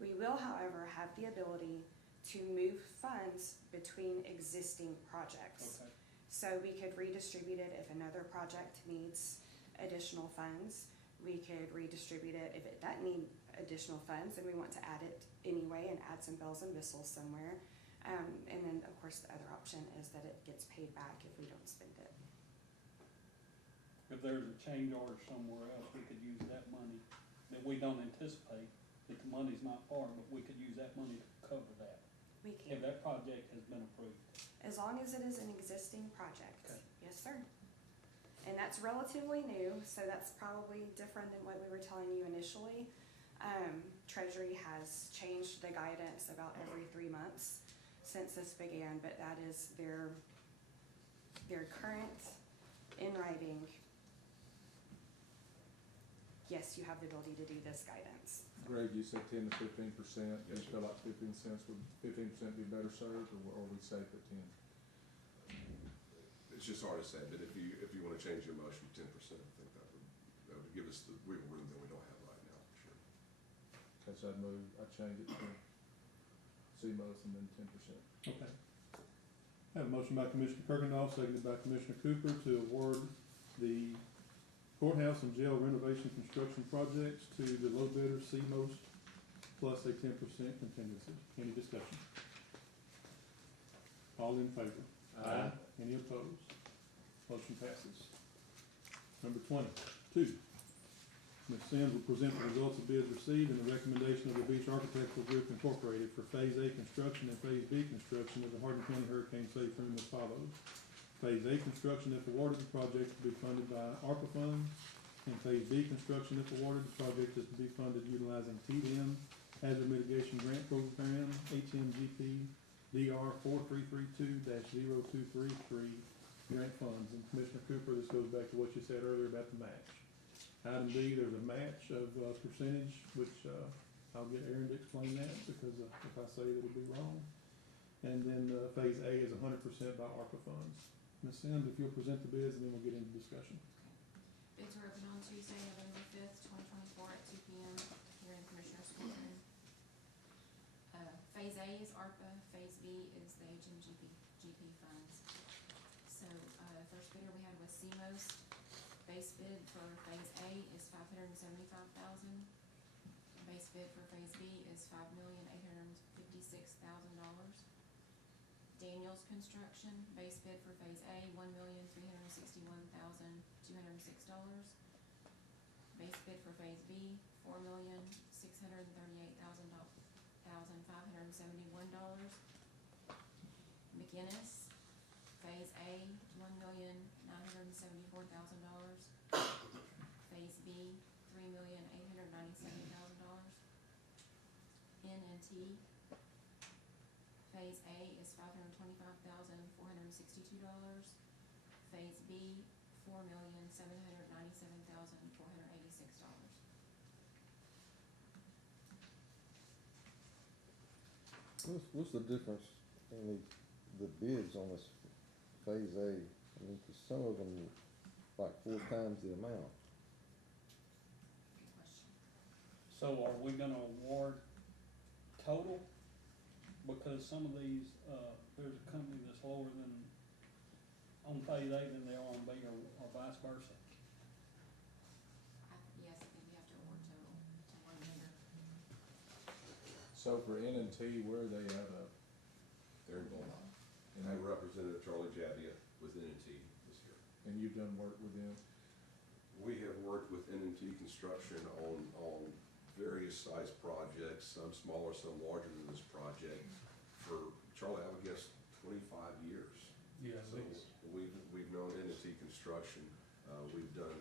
We will, however, have the ability to move funds between existing projects. Okay. So we could redistribute it if another project needs additional funds. We could redistribute it if it doesn't need additional funds and we want to add it anyway and add some bells and whistles somewhere. And then, of course, the other option is that it gets paid back if we don't spend it. If there's a change order somewhere else, we could use that money that we don't anticipate, that the money's not for, but we could use that money to cover that. We If can, that project has been approved. as long as it is an existing project. Okay. Yes, sir. And that's relatively new, so that's probably different than what we were telling you initially. Treasury has changed the guidance about every 3 months since this began, but that is their current in writing. Yes, you have the ability to do this guidance. Greg, you said 10 to 15%. Yes, You feel like 15% would be better served, or we safe at 10? It's just hard to say, but if you wanna change your motion to 10%, I think that would give us the wiggle room that we don't have right now, for sure. Okay, so I'd change it to CMOS and then 10%. Okay. Have a motion by Commissioner Kirkendall, seconded by Commissioner Cooper to award the courthouse and jail renovation construction projects to the low bidder, CMOS, plus a 10% contingency. Any discussion? All in favor? Aye. Any opposed? Motion passes. Number 22. Ms. Sims will present the results of bids received and the recommendation of the Beach Architectural Group Incorporated for Phase A construction and Phase B construction of the Hardin County Hurricane Safe Room as follows. Phase A construction, if awarded, the project will be funded by ARPA funds. And Phase B construction, if awarded, the project is to be funded utilizing TDM Hazard Mitigation Grant Program, HMGP DR 4332-0233 grant funds. And Commissioner Cooper, this goes back to what you said earlier about the match. Item B, there's a match of percentage, which I'll get Aaron to explain that, because if I say that it'll be wrong. And then Phase A is 100% by ARPA funds. Ms. Sims, if you'll present the bids, and then we'll get into discussion. Bids are open on Tuesday, November 5th, 2024 at 2 p.m. here in Commissioner's Courtroom. Phase A is ARPA, Phase B is the GP funds. So, first bidder we had was CMOS. Base bid for Phase A is $575,000. Base bid for Phase B is $5,856,000. Daniels Construction, base bid for Phase A, $1,361,206. Base bid for Phase B, $4,638,571. McGinnis, Phase A, $1,974,000. Phase B, $3,897,000. N&T, Phase A is $525,462. Phase B, $4,797,486. What's the difference in the bids on this phase A? I mean, 'cause some of them like 4 times the amount. Good question. So are we gonna award total? Because some of these, there's a company that's lower than, on phase A than they are on B, or vice versa. Yes, I think we have to award total to one vendor. So for N&T, where are they out of? They're in Beaumont. And I represented Charlie Javier with N&T this year. and you've done work with them? We have worked with N&T Construction on various size projects, some smaller, some larger than this project, for, Charlie, I would guess 25 years. Yeah, So we've known N&T Construction, we've done,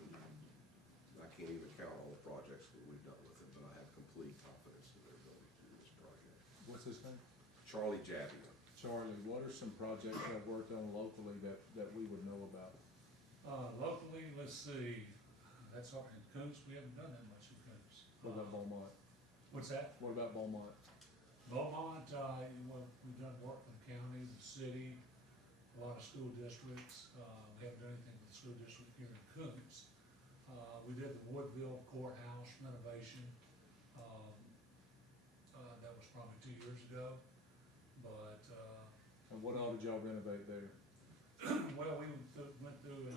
I can't even count all the projects that we've done with them, but I have complete confidence in their ability to do this project. What's his name? Charlie Javier. Charlie, what are some projects I've worked on locally that we would know about? Locally, let's see, that's all, in Coos, we haven't done that much in Coos. What about Beaumont? What's that? What about Beaumont? Beaumont, we've done work for the county, the city, a lot of school districts. We haven't done anything with the school district here in Coos. We did the Woodville courthouse renovation. That was probably 2 years ago, but, And what all did y'all renovate there? well, we went through the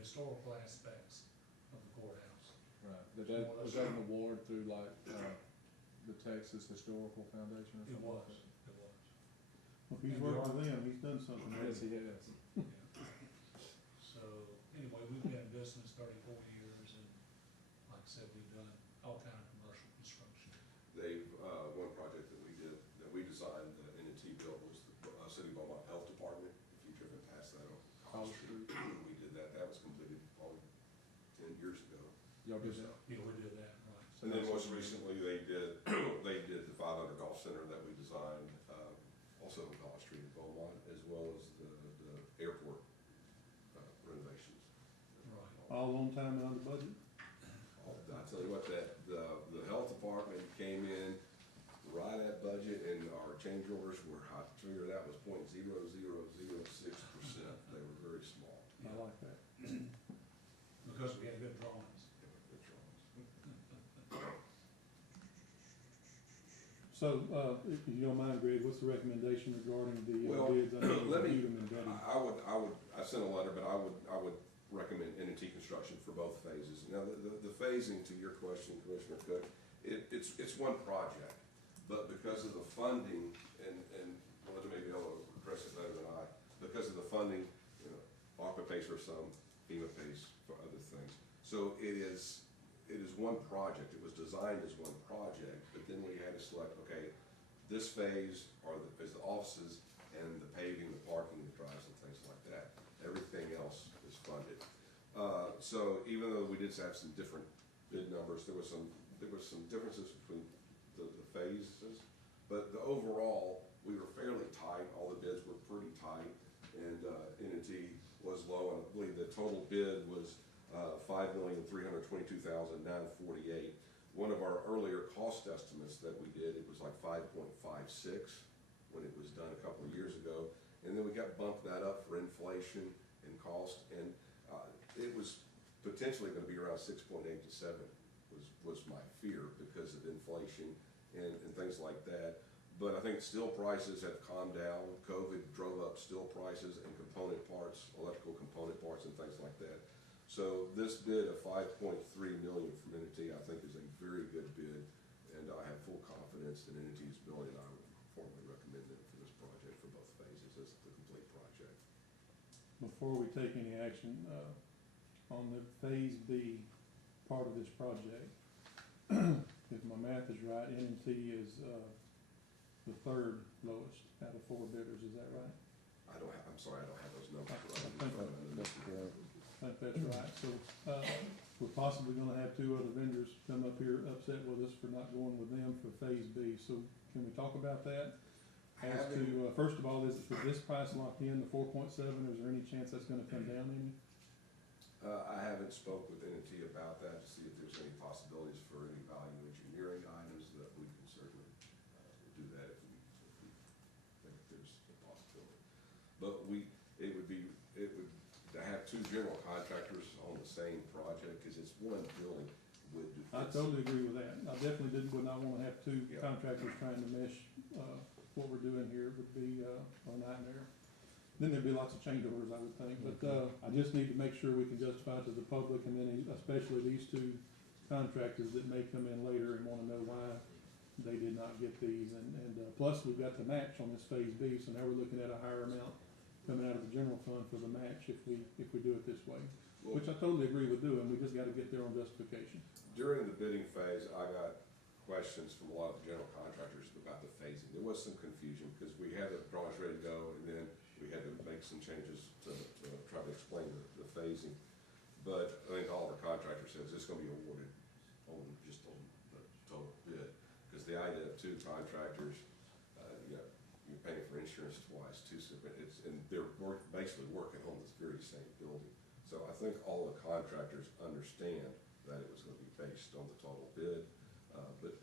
historical aspects of the courthouse. Right, was that an award through like, the Texas Historical Foundation or It something like was, that? it was. Well, if he's worked with them, he's done something. Yes, he has. Yeah. So, anyway, we've been in business 34 years, and like I said, we've done all kind of commercial construction. They've, one project that we did, that we designed, that N&T built, was the City of Beaumont Health Department. If you've driven past that on College Street, we did that. That was completed probably 10 years ago. Y'all did that? Yeah, we did that, right. And then most recently, they did, they did the 500 Golf Center that we designed, also on College Street in Beaumont, as well as the airport renovations. Right. All on time and under budget? I tell you what, the health department came in right at budget, and our change orders were, I figured that was 0.0006%. They were very small. I like that. Because we had good drawings. Good drawings. So, if you don't mind, Greg, what's the recommendation regarding the Well, bids? I know you let me, reviewed them and vetted. I sent a letter, but I would recommend N&T Construction for both phases. Now, the phasing, to your question, Commissioner Cook, it's one project, but because of the funding, and Melinda may be able to address it better than I, because of the funding, you know, ARPA pays for some, FEMA pays for other things. So it is one project. It was designed as one project, but then we had to select, okay, this phase is the offices and the paving, the parking, the drives and things like that. Everything else is funded. So even though we did have some different bid numbers, there was some differences between the phases, but the overall, we were fairly tight. All the bids were pretty tight, and N&T was low, and I believe the total bid was $5,322,948. One of our earlier cost estimates that we did, it was like 5.56 when it was done a couple of years ago, and then we got bumped that up for inflation and cost, and it was potentially going to be around 6.8 to 7 was my fear because of inflation and things like that. But I think steel prices have calmed down. COVID drove up steel prices and component parts, electrical component parts and things like that. So this bid of $5.3 million from N&T, I think, is a very good bid, and I have full confidence in N&T's ability, and I would formally recommend them for this project for both phases as the complete project. Before we take any action, on the Phase B part of this project, if my math is right, N&T is, the third lowest out of 4 bidders, is that right? I'm sorry, I don't have those numbers. I think that's right. So, we're possibly gonna have 2 other vendors come up here upset with us for not going with them for Phase B. So can we talk about that? As to, first of all, is this price locked in, the 4.7, or is there any chance that's gonna come down any? I haven't spoke with N&T about that to see if there's any possibilities for any value engineering items that we can certainly do that if we but it would to have two general contractors on the same project, cause it's one building with. I totally agree with that. I definitely would not wanna have two Yeah. contractors trying to mesh, what we're doing here would be, a nightmare. Then there'd be lots of change orders, I would think, but, I just need to make sure we can justify to the public, and then especially these two contractors that may come in later and wanna know why they did not get these, and plus, we've got the match on this phase B, so now we're looking at a higher amount coming out of the general fund for the match if we do it this way, which I totally agree with doing, we just gotta get there on justification. During the bidding phase, I got questions from a lot of the general contractors about the phasing. There was some confusion, because we had the drawings ready to go, and then we had to make some changes to try to explain the phasing. But I think all the contractors said it's gonna be awarded on the total bid, because the idea of two contractors, you're paying for insurance twice too, so and they're basically working on this very same building. So I think all the contractors understand that it was gonna be based on the total bid,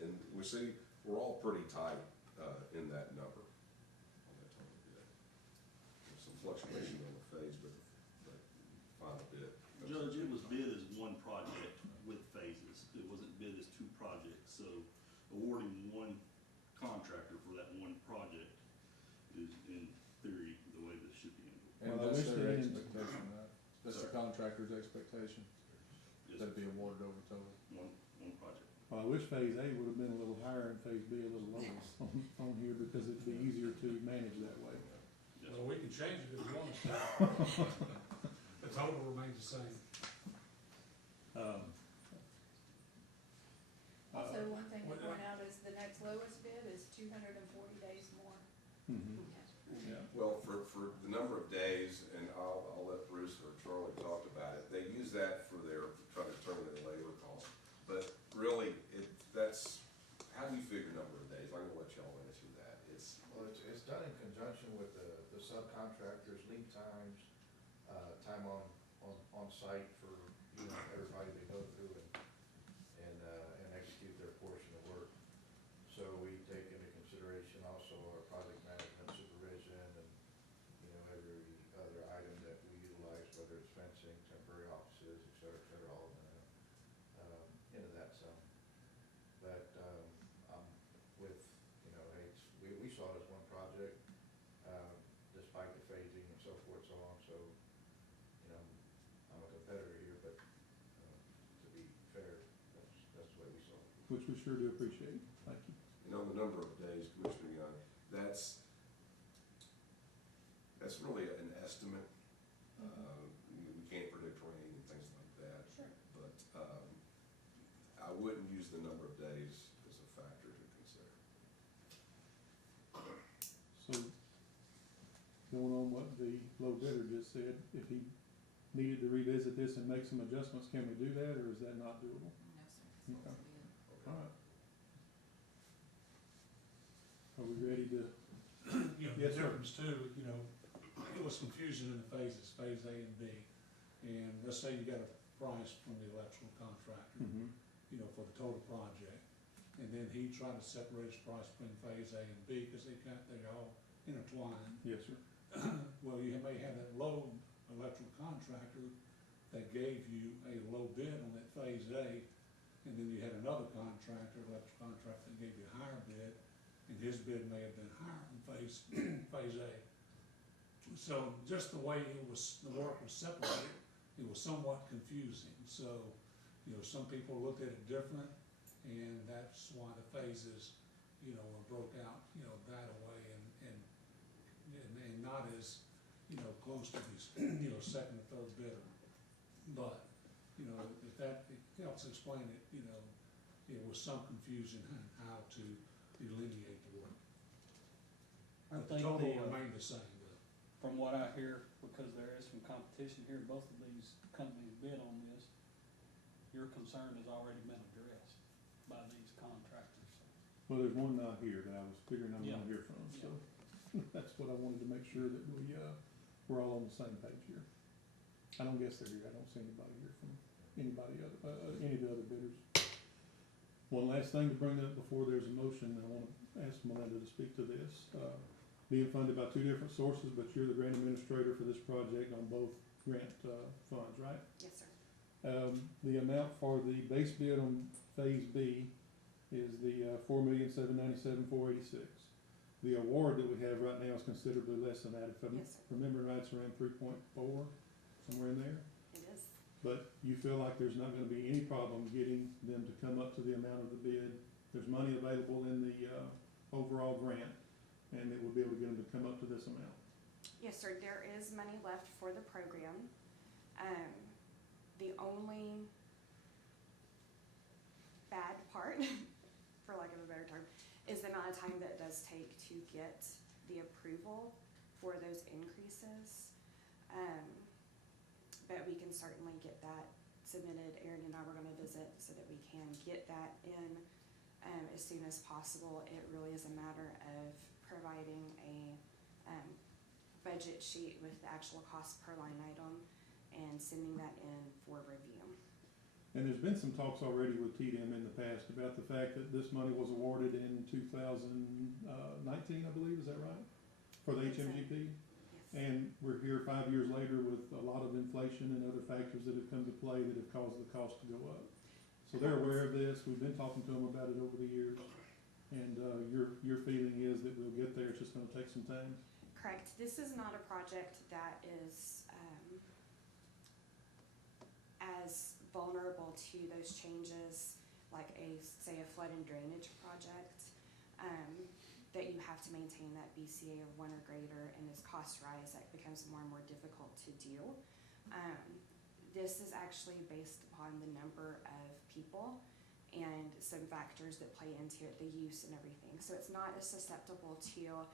and we see, we're all pretty tight, in that number, on that total bid. There's some fluctuation on the phase, but final bid. Judge, it was bid as one project with phases. It wasn't bid as two projects, so awarding one contractor for that one project is in theory the way this should be handled. And Well, I that's wish their they didn't- expectation, right? That's the Sorry. contractor's expectation, Yes, that'd be awarded over total. one project. Well, I wish phase A would've been a little higher and phase B a little lower on here, because it'd be easier to manage that way. Yes. Well, we can change it if we want to. The total remains the same. Also, one thing to what- point out is the next lowest bid is 240 days more. Mhm. Yeah. Well, for the number of days, and I'll let Bruce or Charlie talk about it, they use that for trying to determine their labor cost. But really, how do you figure number of days? I'm gonna let y'all answer that. Well, it's done in conjunction with the subcontractors, lead times, time on site for, everybody to go through and execute their portion of work. So we take into consideration also our project management supervision and, every other item that we utilize, whether it's fencing, temporary offices, et cetera, all into that sum. But, with, we saw it as one project, despite the phasing and so forth, so on, so, I'm a competitor here, but, to be fair, that's the way we saw it. Which we sure do appreciate, thank you. And on the number of days, Commissioner Young, that's really an estimate. We can't predict rain and things like that. Sure. But, I wouldn't use the number of days as a factor to consider. So, going on what the low bidder just said, if he needed to revisit this and make some adjustments, can we do that, or is that not doable? No, sir, it's Okay. supposed to be Okay. Alright. Are we ready to, The Yes, sir. difference too, it was confusion in the phases, phase A and B. And let's say you got a price from the electrical contractor, for the total project. And then he tried to separate his price between phase A and B, because they're all intertwined. yes, sir, Well, you may have that low electrical contractor that gave you a low bid on that phase A, and then you had another electrical contractor that gave you a higher bid, and his bid may have been higher than phase A. So just the way the work was separated, it was somewhat confusing. So, some people looked at it different, and that's why the phases, were broke out, that way, and not as, close to these, second or third bidder. But, if that helps explain it, it was some confusion in how to delineate the work. I But the think total the, remained the same, though. from what I hear, because there is some competition here, both of these companies bid on this, your concern has already been addressed by these contractors. well, there's one not here that I was figuring I'm Yeah. gonna hear from, so, that's what I wanted to make sure that we're all on the same page here. I don't guess they're here, I don't see anybody here from any of the other bidders. One last thing to bring up before there's a motion, I wanna ask Melinda to speak to this. being funded by two different sources, but you're the grant administrator for this project on both grant, funds, right? Yes, sir. The amount for the base bid on phase B is the, $4,797,486. The award that we have right now is considerably less than that, if I'm Yes, sir. remembering right, it's around 3.4, somewhere in there. It is. But you feel like there's not gonna be any problem getting them to come up to the amount of the bid. There's money available in the, overall grant, and it will be able to get them to come up to this amount. Yes, sir, there is money left for the program. The only bad part, for lack of a better term, is the amount of time that it does take to get the approval for those increases. But we can certainly get that submitted. Aaron and I were gonna visit so that we can get that in, as soon as possible. It really is a matter of providing a, budget sheet with the actual cost per line item and sending that in for review. And there's been some talks already with TDM in the past about the fact that this money was awarded in 2019, I believe, is that right? For the Yes, sir. HMGP? Yes. And we're here 5 years later with a lot of inflation and other factors that have come to play that have caused the cost to go up. So they're aware of this, we've been talking to them about it over the years, and, your feeling is that we'll get there, it's just gonna take some time? Correct. This is not a project that is, as vulnerable to those changes, like say a flood and drainage project, that you have to maintain that BCA of 1 or greater, and as costs rise, that becomes more and more difficult to do. This is actually based upon the number of people and some factors that play into it, the use and everything. So it's not as susceptible to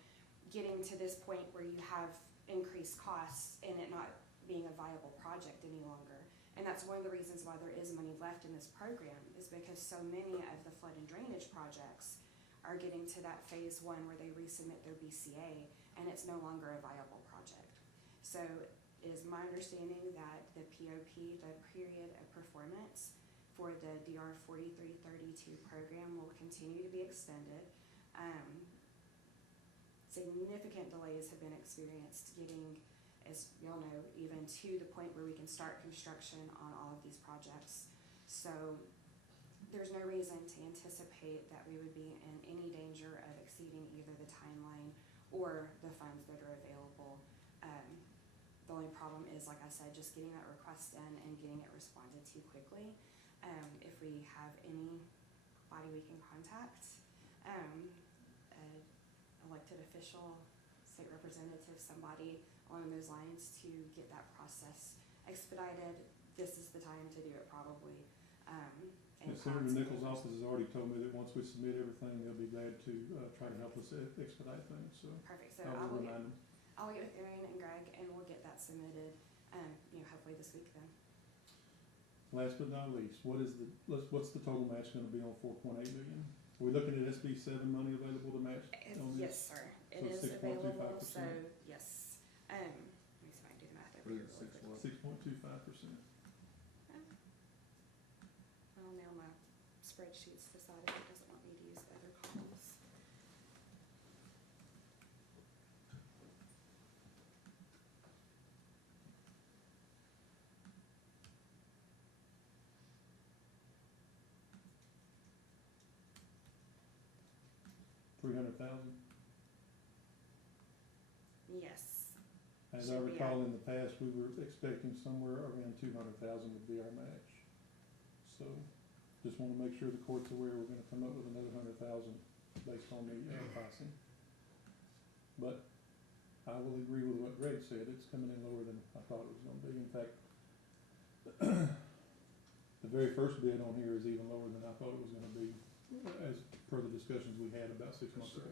getting to this point where you have increased costs and it not being a viable project any longer. And that's one of the reasons why there is money left in this program, is because so many of the flood and drainage projects are getting to that phase 1 where they resubmit their BCA and it's no longer a viable project. So it is my understanding that the POP, the period of performance for the DR 4332 program, will continue to be extended. Significant delays have been experienced getting, as y'all know, even to the point where we can start construction on all of these projects. So there's no reason to anticipate that we would be in any danger of exceeding either the timeline or the funds that are available. The only problem is, like I said, just getting that request in and getting it responded to quickly. If we have anybody we can contact, elected official, state representative, somebody along those lines to get that process expedited, this is the time to do it probably. And Senator Nichols' office has already told me that once we submit everything, they'll be glad to, try to help us expedite things, so. Perfect, so I will remind them. I'll get with Aaron and Greg and we'll get that submitted, hopefully this week then. Last but not least, what's the total match gonna be on 4.8 million? Are we looking at SB 7 money available to match on this? Yes, sir, it So is available, 6.25%. so, yes. Let me see if I can do the math over here really quickly. 6.25%. I'll nail my spreadsheets to the side if it doesn't want me to use the other columns. $300,000. Yes. As I Should be recall, in the past, we were expecting somewhere around 200,000 would be our match. So, just wanna make sure the court's aware we're gonna come up with another 100,000 based on the, pricing. But I will agree with what Greg said, it's coming in lower than I thought it was gonna be. In fact, the very first bid on here is even lower than I thought it was gonna be, as per the discussions we had about 6 months ago.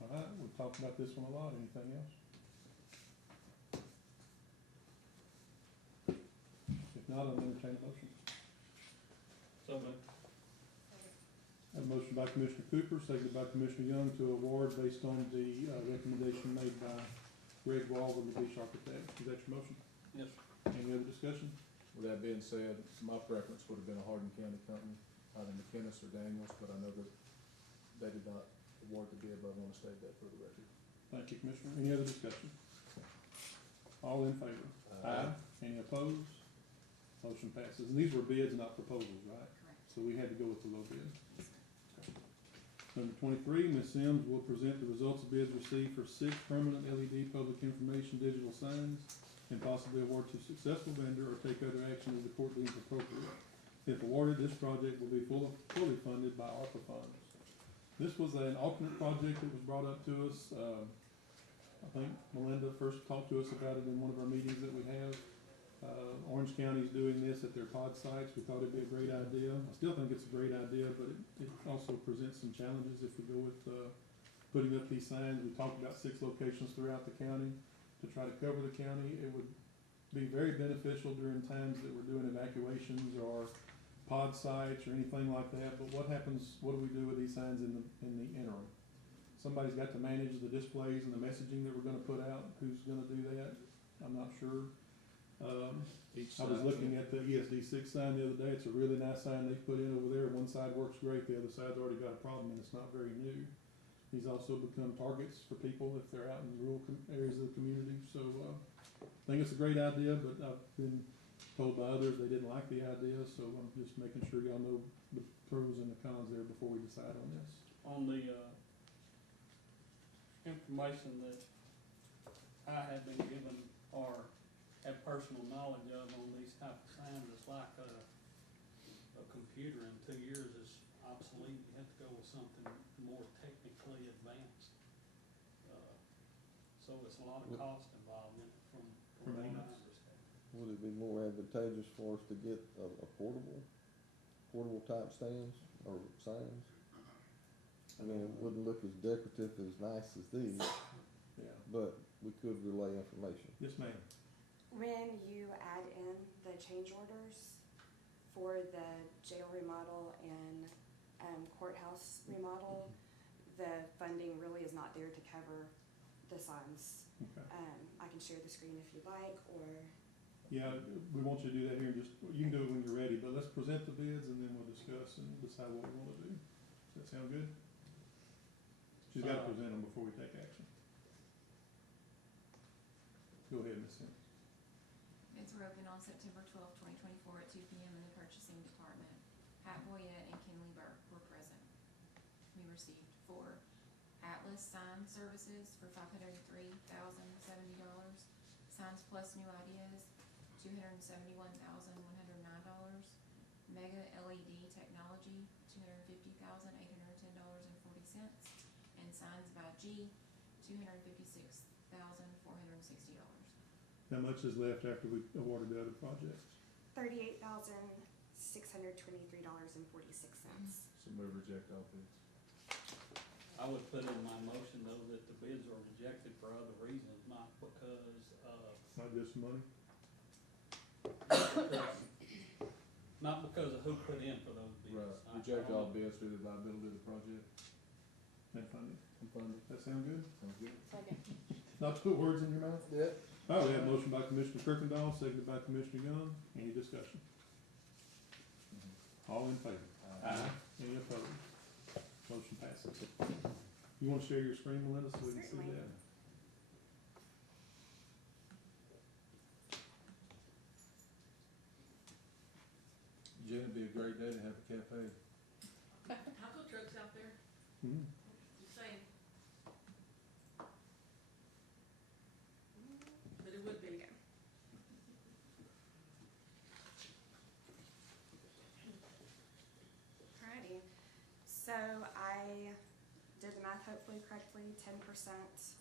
All right, we've talked about this one a lot, anything else? If not, I'll entertain a motion. So moved. Have a motion by Commissioner Cooper, seconded by Commissioner Young to award based on the, recommendation made by Greg Wall of the beach architect. Is that your motion? Yes. Any other discussion? With that being said, my preference would have been a Hardin County company, either McKinnis or Daniels, but I know that they did not award the bid, but I wanna state that for the record. Thank you, Commissioner. Any other discussion? All in favor? Any opposed? Motion passes. And these were bids, not proposals, right? Correct. So we had to go with the low bid. Number 23, Ms. Sims will present the results of bids received for 6 permanent LED public information digital signs and possibly award to successful vendor or take other action as the court deems appropriate. If awarded, this project will be fully funded by ARPA funds. This was an alternate project that was brought up to us. I think Melinda first talked to us about it in one of our meetings that we have. Orange County's doing this at their pod sites. We thought it'd be a great idea. I still think it's a great idea, but it also presents some challenges if we go with, putting up these signs. We talked about 6 locations throughout the county to try to cover the county. It would be very beneficial during times that we're doing evacuations or pod sites or anything like that. But what happens, what do we do with these signs in the interim? Somebody's got to manage the displays and the messaging that we're gonna put out. Who's gonna do that? I'm not sure. I was looking at the ESD 6 sign the other day. It's a really nice sign they put in over there. One side works great, the other side's already got a problem and it's not very new. These also become targets for people if they're out in rural areas of the community. So, I think it's a great idea, but I've been told by others they didn't like the idea, so I'm just making sure y'all know the pros and the cons there before we decide on this. On the, information that I have been given or have personal knowledge of on these type of signs, it's like a computer in 2 years is obsolete. You have to go with something more technically advanced. So it's a lot of cost involved in it from what I understand. Would it be more advantageous for us to get a portable type stands or signs? I mean, it wouldn't look as decorative, as nice as these, Yeah. but we could relay information. Yes, ma'am. When you add in the change orders for the jail remodel and courthouse remodel, the funding really is not there to cover the signs. Okay. I can share the screen if you'd like, or Yeah, we want you to do that here in just, you can do it when you're ready, but let's present the bids and then we'll discuss and decide what we wanna do. Does that sound good? She's gotta present them before we take action. Go ahead, Ms. Sims. Bids were open on September 12th, 2024 at 2 p.m. in the purchasing department. Pat Boyette and Kenley Burke were present. We received 4 Atlas Sign Services for $503,070. Signs Plus New Ideas, $271,109. Mega LED Technology, $250,810.40. And Signs by G, $256,460. How much is left after we awarded the other projects? $38,623.46. So move reject all bids. I would put in my motion though that the bids are rejected for other reasons, not because of, Not just money? not because of who put in for those bids. Right, reject all bids due to the liability of the project And funding. and funding. That sound good? Sounds good. Second. Not to put words in your mouth? Yeah. All right, we have a motion by Commissioner Kirkendall, seconded by Commissioner Young. Any discussion? All in favor? Any opposed? Motion passes. You wanna share your screen, Melinda, so we can see Certainly. that? Jen, it'd be a great day to have a cafe. Taco trucks out there, Hmm. just saying. But it would be. Alrighty, so I did the math hopefully correctly, 10%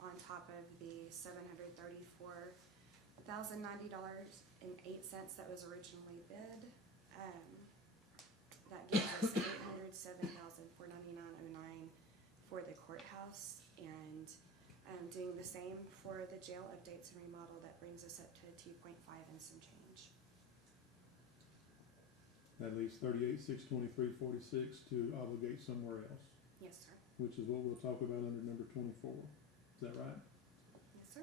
on top of the $734,090.08 that was originally bid. That gives us $807,499.09 for the courthouse, and doing the same for the jail updates and remodel, that brings us up to 2.5 and some change. That leaves 38,623.46 to obligate somewhere else, Yes, sir. which is what we'll talk about under number 24. Is that right? Yes, sir.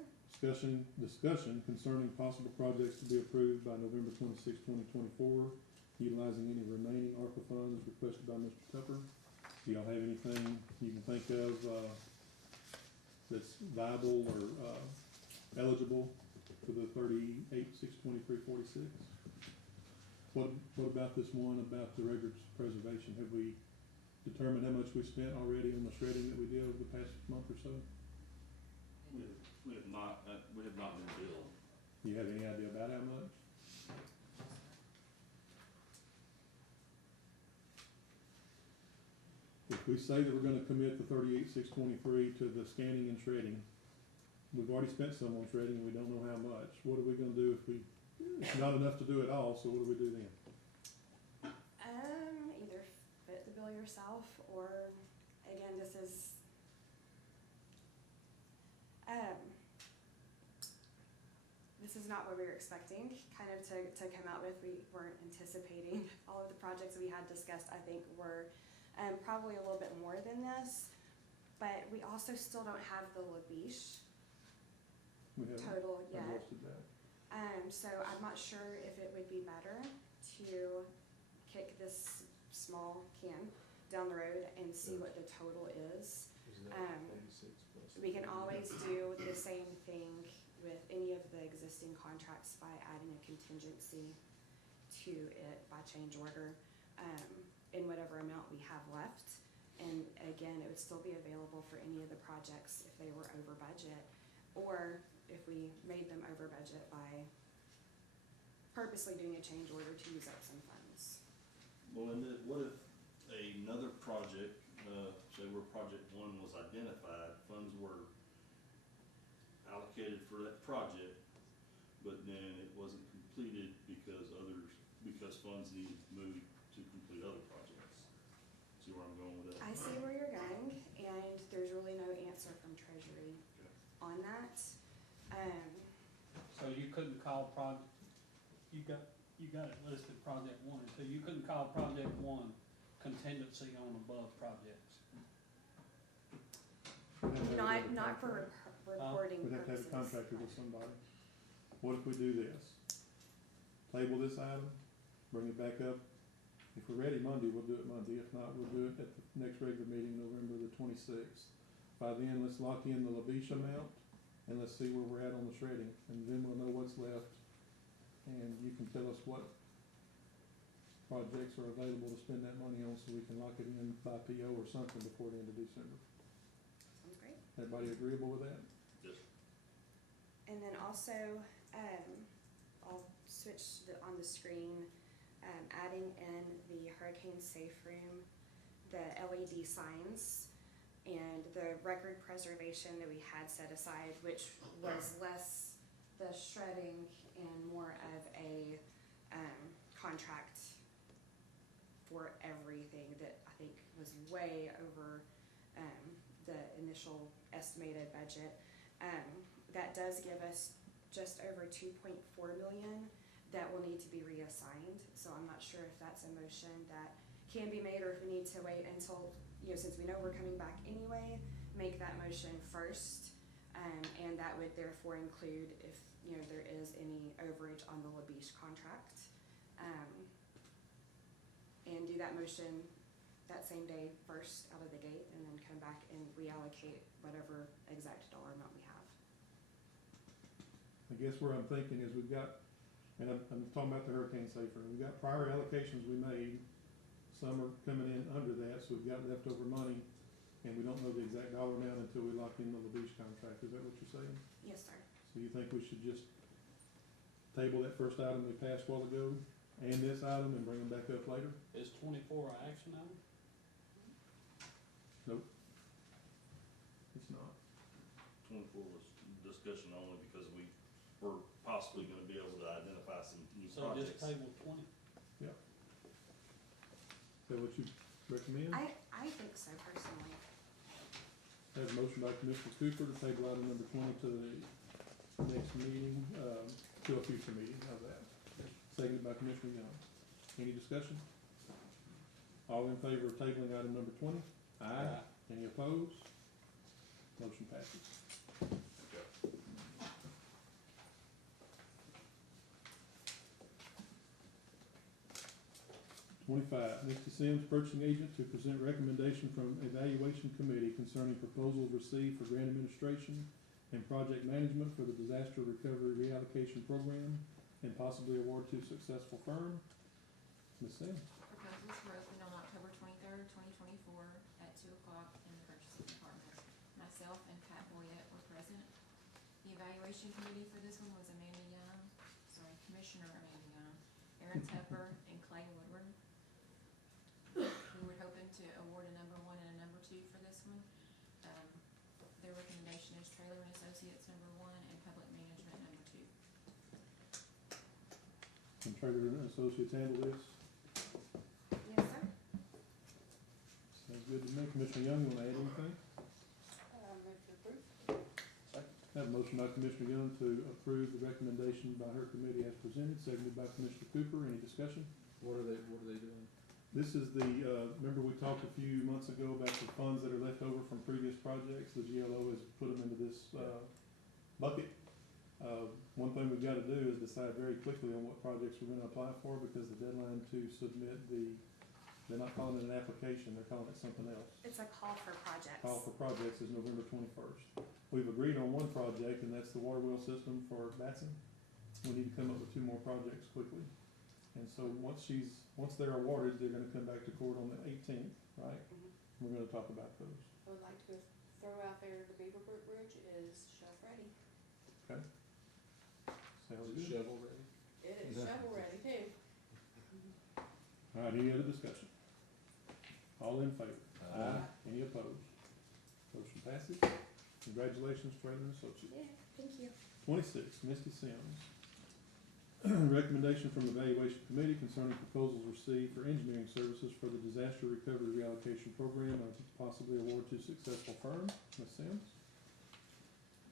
Discussion concerning possible projects to be approved by November 26, 2024, utilizing any remaining ARPA funds requested by Mr. Tupper. Do y'all have anything you can think of, that's viable or, eligible for the 38,623.46? What about this one about the records preservation? Have we determined how much we spent already on the shredding that we did over the past month or so? We have not been billed. Do you have any idea about how much? If we say that we're gonna commit the 38,623 to the scanning and shredding, we've already spent some on shredding and we don't know how much. What are we gonna do if it's not enough to do it all, so what do we do then? Either fit the bill yourself, or, again, this is not what we were expecting, kind of to come out with. We weren't anticipating all of the projects we had discussed, I think, were probably a little bit more than this, but we also still don't have the Labiche We haven't total yet. adjusted that. So I'm not sure if it would be better to kick this small can down the road and see what the total is. Is that Um, 86 plus? We can always do the same thing with any of the existing contracts by adding a contingency to it by change order, in whatever amount we have left. And again, it would still be available for any of the projects if they were over budget, or if we made them over budget by purposely doing a change order to use up some funds. Melinda, what if another project, say where project one was identified, funds were allocated for that project, but then it wasn't completed because funds needed moved to complete other projects? See where I'm going with that? I see where you're going, and there's really no answer from Treasury Okay. on that. So you couldn't call you got it listed project one and two, you couldn't call project one contingency on above projects. Not for reporting We'd have to have a purposes. contractor with somebody. What if we do this? Table this item, bring it back up. If we're ready Monday, we'll do it Monday. If not, we'll do it at the next regular meeting, November the 26th. By then, let's lock in the Labiche amount, and let's see where we're at on the shredding, and then we'll know what's left. And you can tell us what projects are available to spend that money on, so we can lock it in by PO or something before the end of December. Sounds great. Everybody agreeable with that? Yes. And then also, I'll switch on the screen, adding in the hurricane safe room, the LED signs, and the record preservation that we had set aside, which was less the shredding and more of a contract for everything that I think was way over the initial estimated budget. That does give us just over 2.4 million that will need to be reassigned. So I'm not sure if that's a motion that can be made, or if we need to wait until, since we know we're coming back anyway, make that motion first. And that would therefore include if, there is any overage on the Labiche contract. And do that motion that same day first out of the gate, and then come back and reallocate whatever exact dollar amount we have. I guess where I'm thinking is we've got, and I'm talking about the hurricane safe room, we've got prior allocations we made. Some are coming in under that, so we've got leftover money, and we don't know the exact dollar amount until we lock in the Labiche contract. Is that what you're saying? Yes, sir. So you think we should just table that first item we passed a while ago, and this item, and bring them back up later? Is 24 an action item? Nope. It's not. 24 was discussion only because we were possibly gonna be able to identify some new So just projects. table 20. Is that what you recommend? I think so personally. I have a motion by Commissioner Cooper to table item number 20 to the next meeting, to a future meeting. How's that? Seconded by Commissioner Young. Any discussion? All in favor of tabling item number 20? Aye. Any opposed? Motion passes. 25, Misty Sims, purchasing agent, to present recommendation from evaluation committee concerning proposals received for grant administration and project management for the disaster recovery reallocation program, and possibly award to successful firm. Ms. Sims. Proposals were opened on October 23rd, 2024 at 2:00 in the purchasing department. Myself and Pat Boyette were present. The evaluation committee for this one was Commissioner Amanda Young, Aaron Tepper, and Clay Woodward. We were hoping to award a number 1 and a number 2 for this one. Their recommendation is Trailer and Associates number 1 and Public Management number 2. Can Trader and Associates handle this? Yes, sir. Sounds good to me. Commissioner Young, you wanna add anything? Move to approve. Have a motion by Commissioner Young to approve the recommendation by her committee as presented, seconded by Commissioner Cooper. Any discussion? What are they doing? This is the, remember we talked a few months ago about the funds that are left over from previous projects? The GLO has put them into this, bucket. One thing we've gotta do is decide very quickly on what projects we're gonna apply for, because the deadline to submit they're not calling it an application, they're calling it something else. It's a call for projects. Call for projects is November 21st. We've agreed on one project, and that's the water wheel system for Batson. We need to come up with 2 more projects quickly. And so once they're awarded, they're gonna come back to court on the 18th, right? Mhm. We're gonna talk about those. I would like to throw out there the Beaverbrook Bridge is shelf ready. Okay? Sounds Is it good. shovel ready? It is shovel ready too. All right, any other discussion? All in favor? Aye. Any opposed? Motion passes. Congratulations, Trailer and Associates. Yeah, thank you. 26, Misty Sims. Recommendation from Evaluation Committee concerning proposals received for engineering services for the disaster recovery reallocation program, and possibly award to successful firm. Ms. Sims.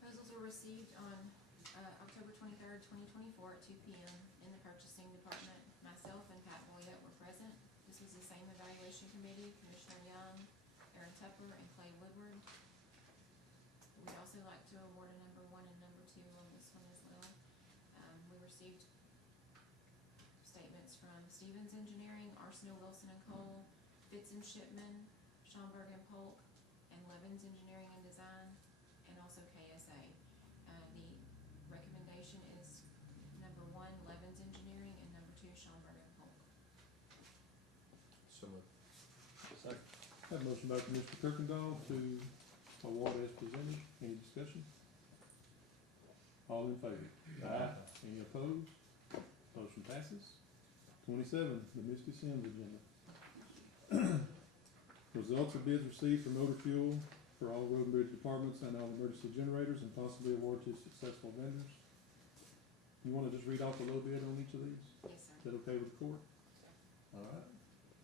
Proposals were received on October 23rd, 2024 at 2 p.m. in the purchasing department. Myself and Pat Boyette were present. This was the same evaluation committee, Commissioner Young, Aaron Tupper, and Clay Woodward. We'd also like to award a number 1 and number 2 on this one as well. We received statements from Stevens Engineering, Arsenal Wilson and Cole, Fitz and Shipman, Schaumburg and Polk, and Levens Engineering and Design, and also KSA. The recommendation is number 1, Levens Engineering, and number 2, Schaumburg and Polk. So moved. Second. Have a motion by Commissioner Kirkendall to award as presented. Any discussion? All in favor? Aye. Any opposed? Motion passes. 27, the Misty Sims agenda. Results of bids received for motor fuel for all road and bridge departments and all emergency generators, and possibly award to successful vendors. You wanna just read off the low bid on each of these? Yes, sir. Is that okay with the court? All right.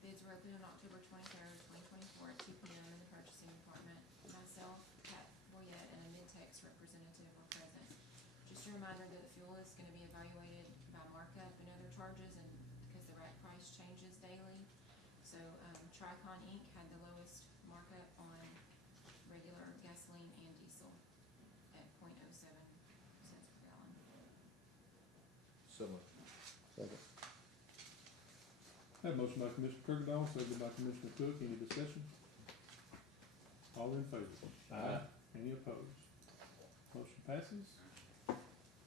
Bids were opened on October 23rd, 2024 at 2 p.m. in the purchasing department. Myself, Pat Boyette, and a Midtex representative were present. Just a reminder that the fuel is gonna be evaluated by markup and other charges, and because the rack price changes daily. So, Tricon Inc. had the lowest markup on regular gasoline and diesel at 0.07 cents per gallon. So moved. Second. Have a motion by Commissioner Kirkendall, seconded by Commissioner Cook. Any discussion? All in favor? Aye. Any opposed? Motion passes.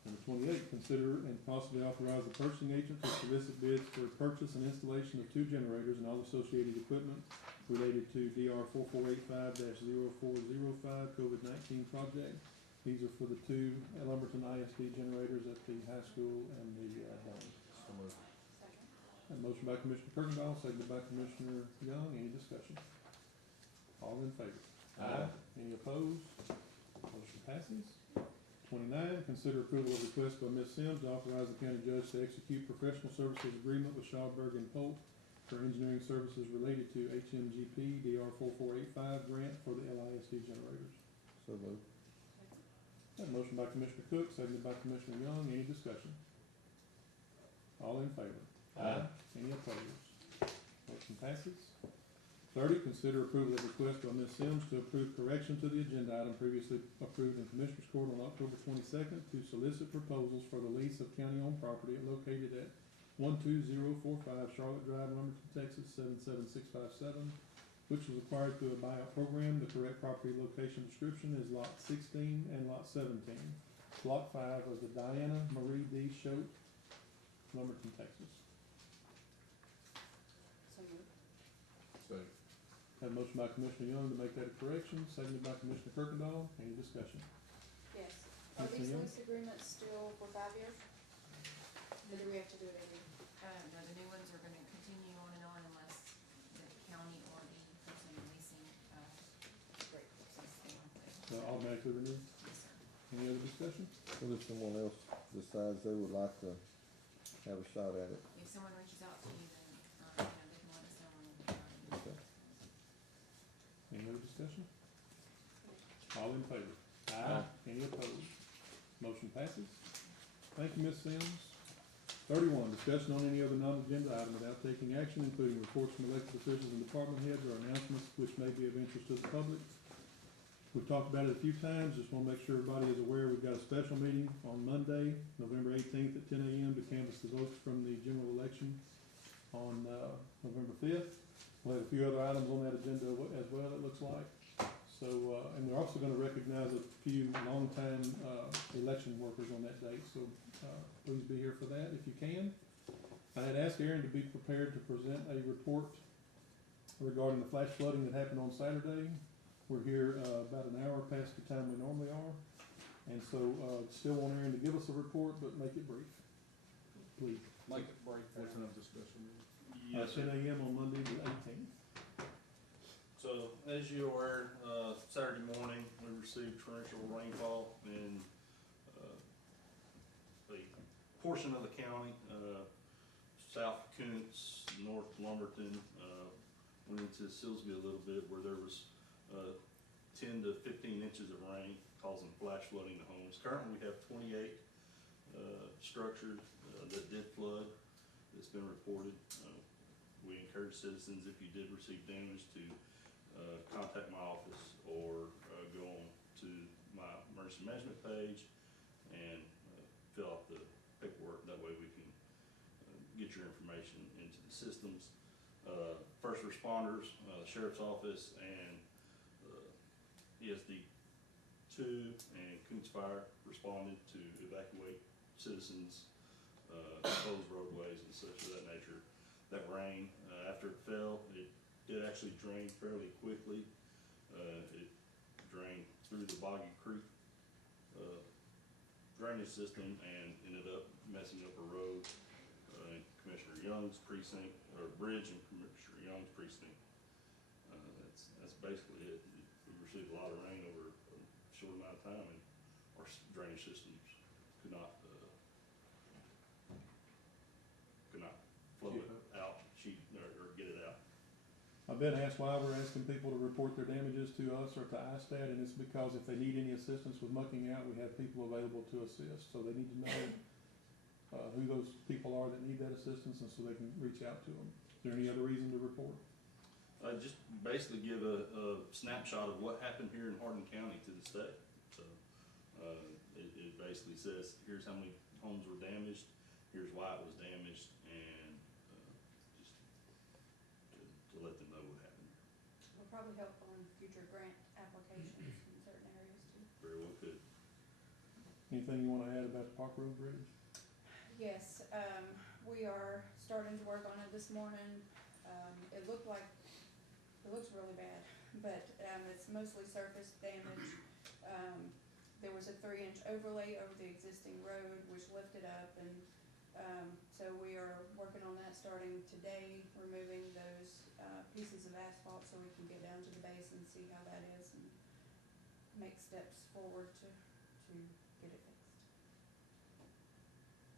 Number 28, consider and possibly authorize the purchasing agent to solicit bids for purchase and installation of 2 generators and all associated equipment related to DR 4485-0405 COVID-19 project. These are for the 2 Lumberton ISD generators at the high school and the dome. So moved. Second. A motion by Commissioner Kirkendall, seconded by Commissioner Young. Any discussion? All in favor? Aye. Any opposed? Motion passes. 29, consider approval of request by Ms. Sims to authorize the county judge to execute professional services agreement with Schaumburg and Polk for engineering services related to HMGP DR 4485 grant for the LISD generators. So moved. That motion by Commissioner Cook, seconded by Commissioner Young. Any discussion? All in favor? Aye. Any opposed? Motion passes. 30, consider approval of request by Ms. Sims to approve correction to the agenda item previously approved in Commissioners Court on October 22nd to solicit proposals for the lease of county-owned property located at 12045 Charlotte Drive, Lumberton, Texas 77657, which was acquired through a buyout program. The correct property location description is lot 16 and lot 17. Lot 5 of the Diana Marie D. Choate, Lumberton, Texas. So moved. Second. Have a motion by Commissioner Young to make that a correction, seconded by Commissioner Kirkendall. Any discussion? Yes. Are Ms. these Young? lease agreements still for 5 years? Or do we have to do it every year? No, the new ones are gonna continue on unless the county or the person leasing, Great. says they want to. So automatically renewed? Yes, sir. Any other discussion? What if someone else decides they would like to have a shot at it? If someone reaches out to you, then, they can let us know and, Okay. Any other discussion? All in favor? Aye. Any opposed? Motion passes. Thank you, Ms. Sims. 31, discussion on any other non-agenda item without taking action, including reports from elected officials and department heads or announcements which may be of interest to the public. We've talked about it a few times, just wanna make sure everybody is aware, we've got a special meeting on Monday, November 18th at 10 a.m. to canvass the votes from the general election on, November 5th. We'll have a few other items on that agenda as well, it looks like. So, and we're also gonna recognize a few longtime, election workers on that date, so, please be here for that if you can. I had asked Aaron to be prepared to present a report regarding the flash flooding that happened on Saturday. We're here, about an hour past the time we normally are, and so, still want Aaron to give us a report, but make it brief, please. Make it break. What time is special meeting? Yes, 10 a.m. on Monday the 18th. So, as you're aware, Saturday morning, we received torrential rainfall in, a portion of the county, south Kuntz, north Lumberton, went into Silsbee a little bit where there was, 10 to 15 inches of rain causing flash flooding to homes. Currently, we have 28, structures, that did flood, that's been reported. We encourage citizens, if you did receive damage, to contact my office or go on to my emergency management page and fill out the paperwork. That way we can get your information into the systems. First responders, the sheriff's office, and ESD 2 and Kuntz Fire responded to evacuate citizens, close roadways and such of that nature. That rain, after it fell, it did actually drain fairly quickly. It drained through the Boggy Creek drainage system and ended up messing up a road in Commissioner Young's precinct, or bridge in Commissioner Young's precinct. That's basically it. We received a lot of rain over a short amount of time, and our drainage systems could not flow it out, or get it out. I've been asked why we're asking people to report their damages to us or to ISTAT, and it's because if they need any assistance with mucking out, we have people available to assist. So they need to know who those people are that need that assistance, and so they can reach out to them. Is there any other reason to report? Just basically give a snapshot of what happened here in Hardin County to the state. So, it basically says, here's how many homes were damaged, here's why it was damaged, and, just to let them know what happened. Will probably help on future grant applications in certain areas too. Very well could. Anything you wanna add about the Park Road Bridge? Yes, we are starting to work on it this morning. It looks really bad, but, it's mostly surface damage. There was a 3-inch overlay over the existing road which lifted up, and, so we are working on that starting today, removing those, pieces of asphalt so we can get down to the base and see how that is and make steps forward to get it fixed.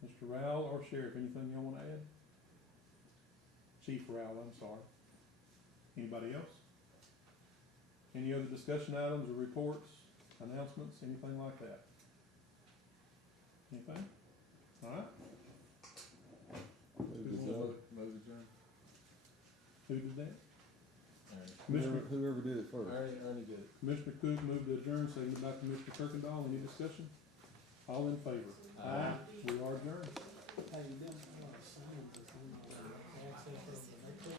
Mr. Rowell or Sheriff, anything y'all wanna add? Chief Rowell, I'm sorry. Anybody else? Any other discussion items or reports, announcements, anything like that? Anything? Alright, Move adjourned. who did that? Whoever, Commissioner, whoever did it first. Ernie did it. Commissioner Cook moved to adjourn, seconded by Commissioner Kirkendall. Any discussion? All in favor? Aye. We are adjourned. How you doing? sign this, access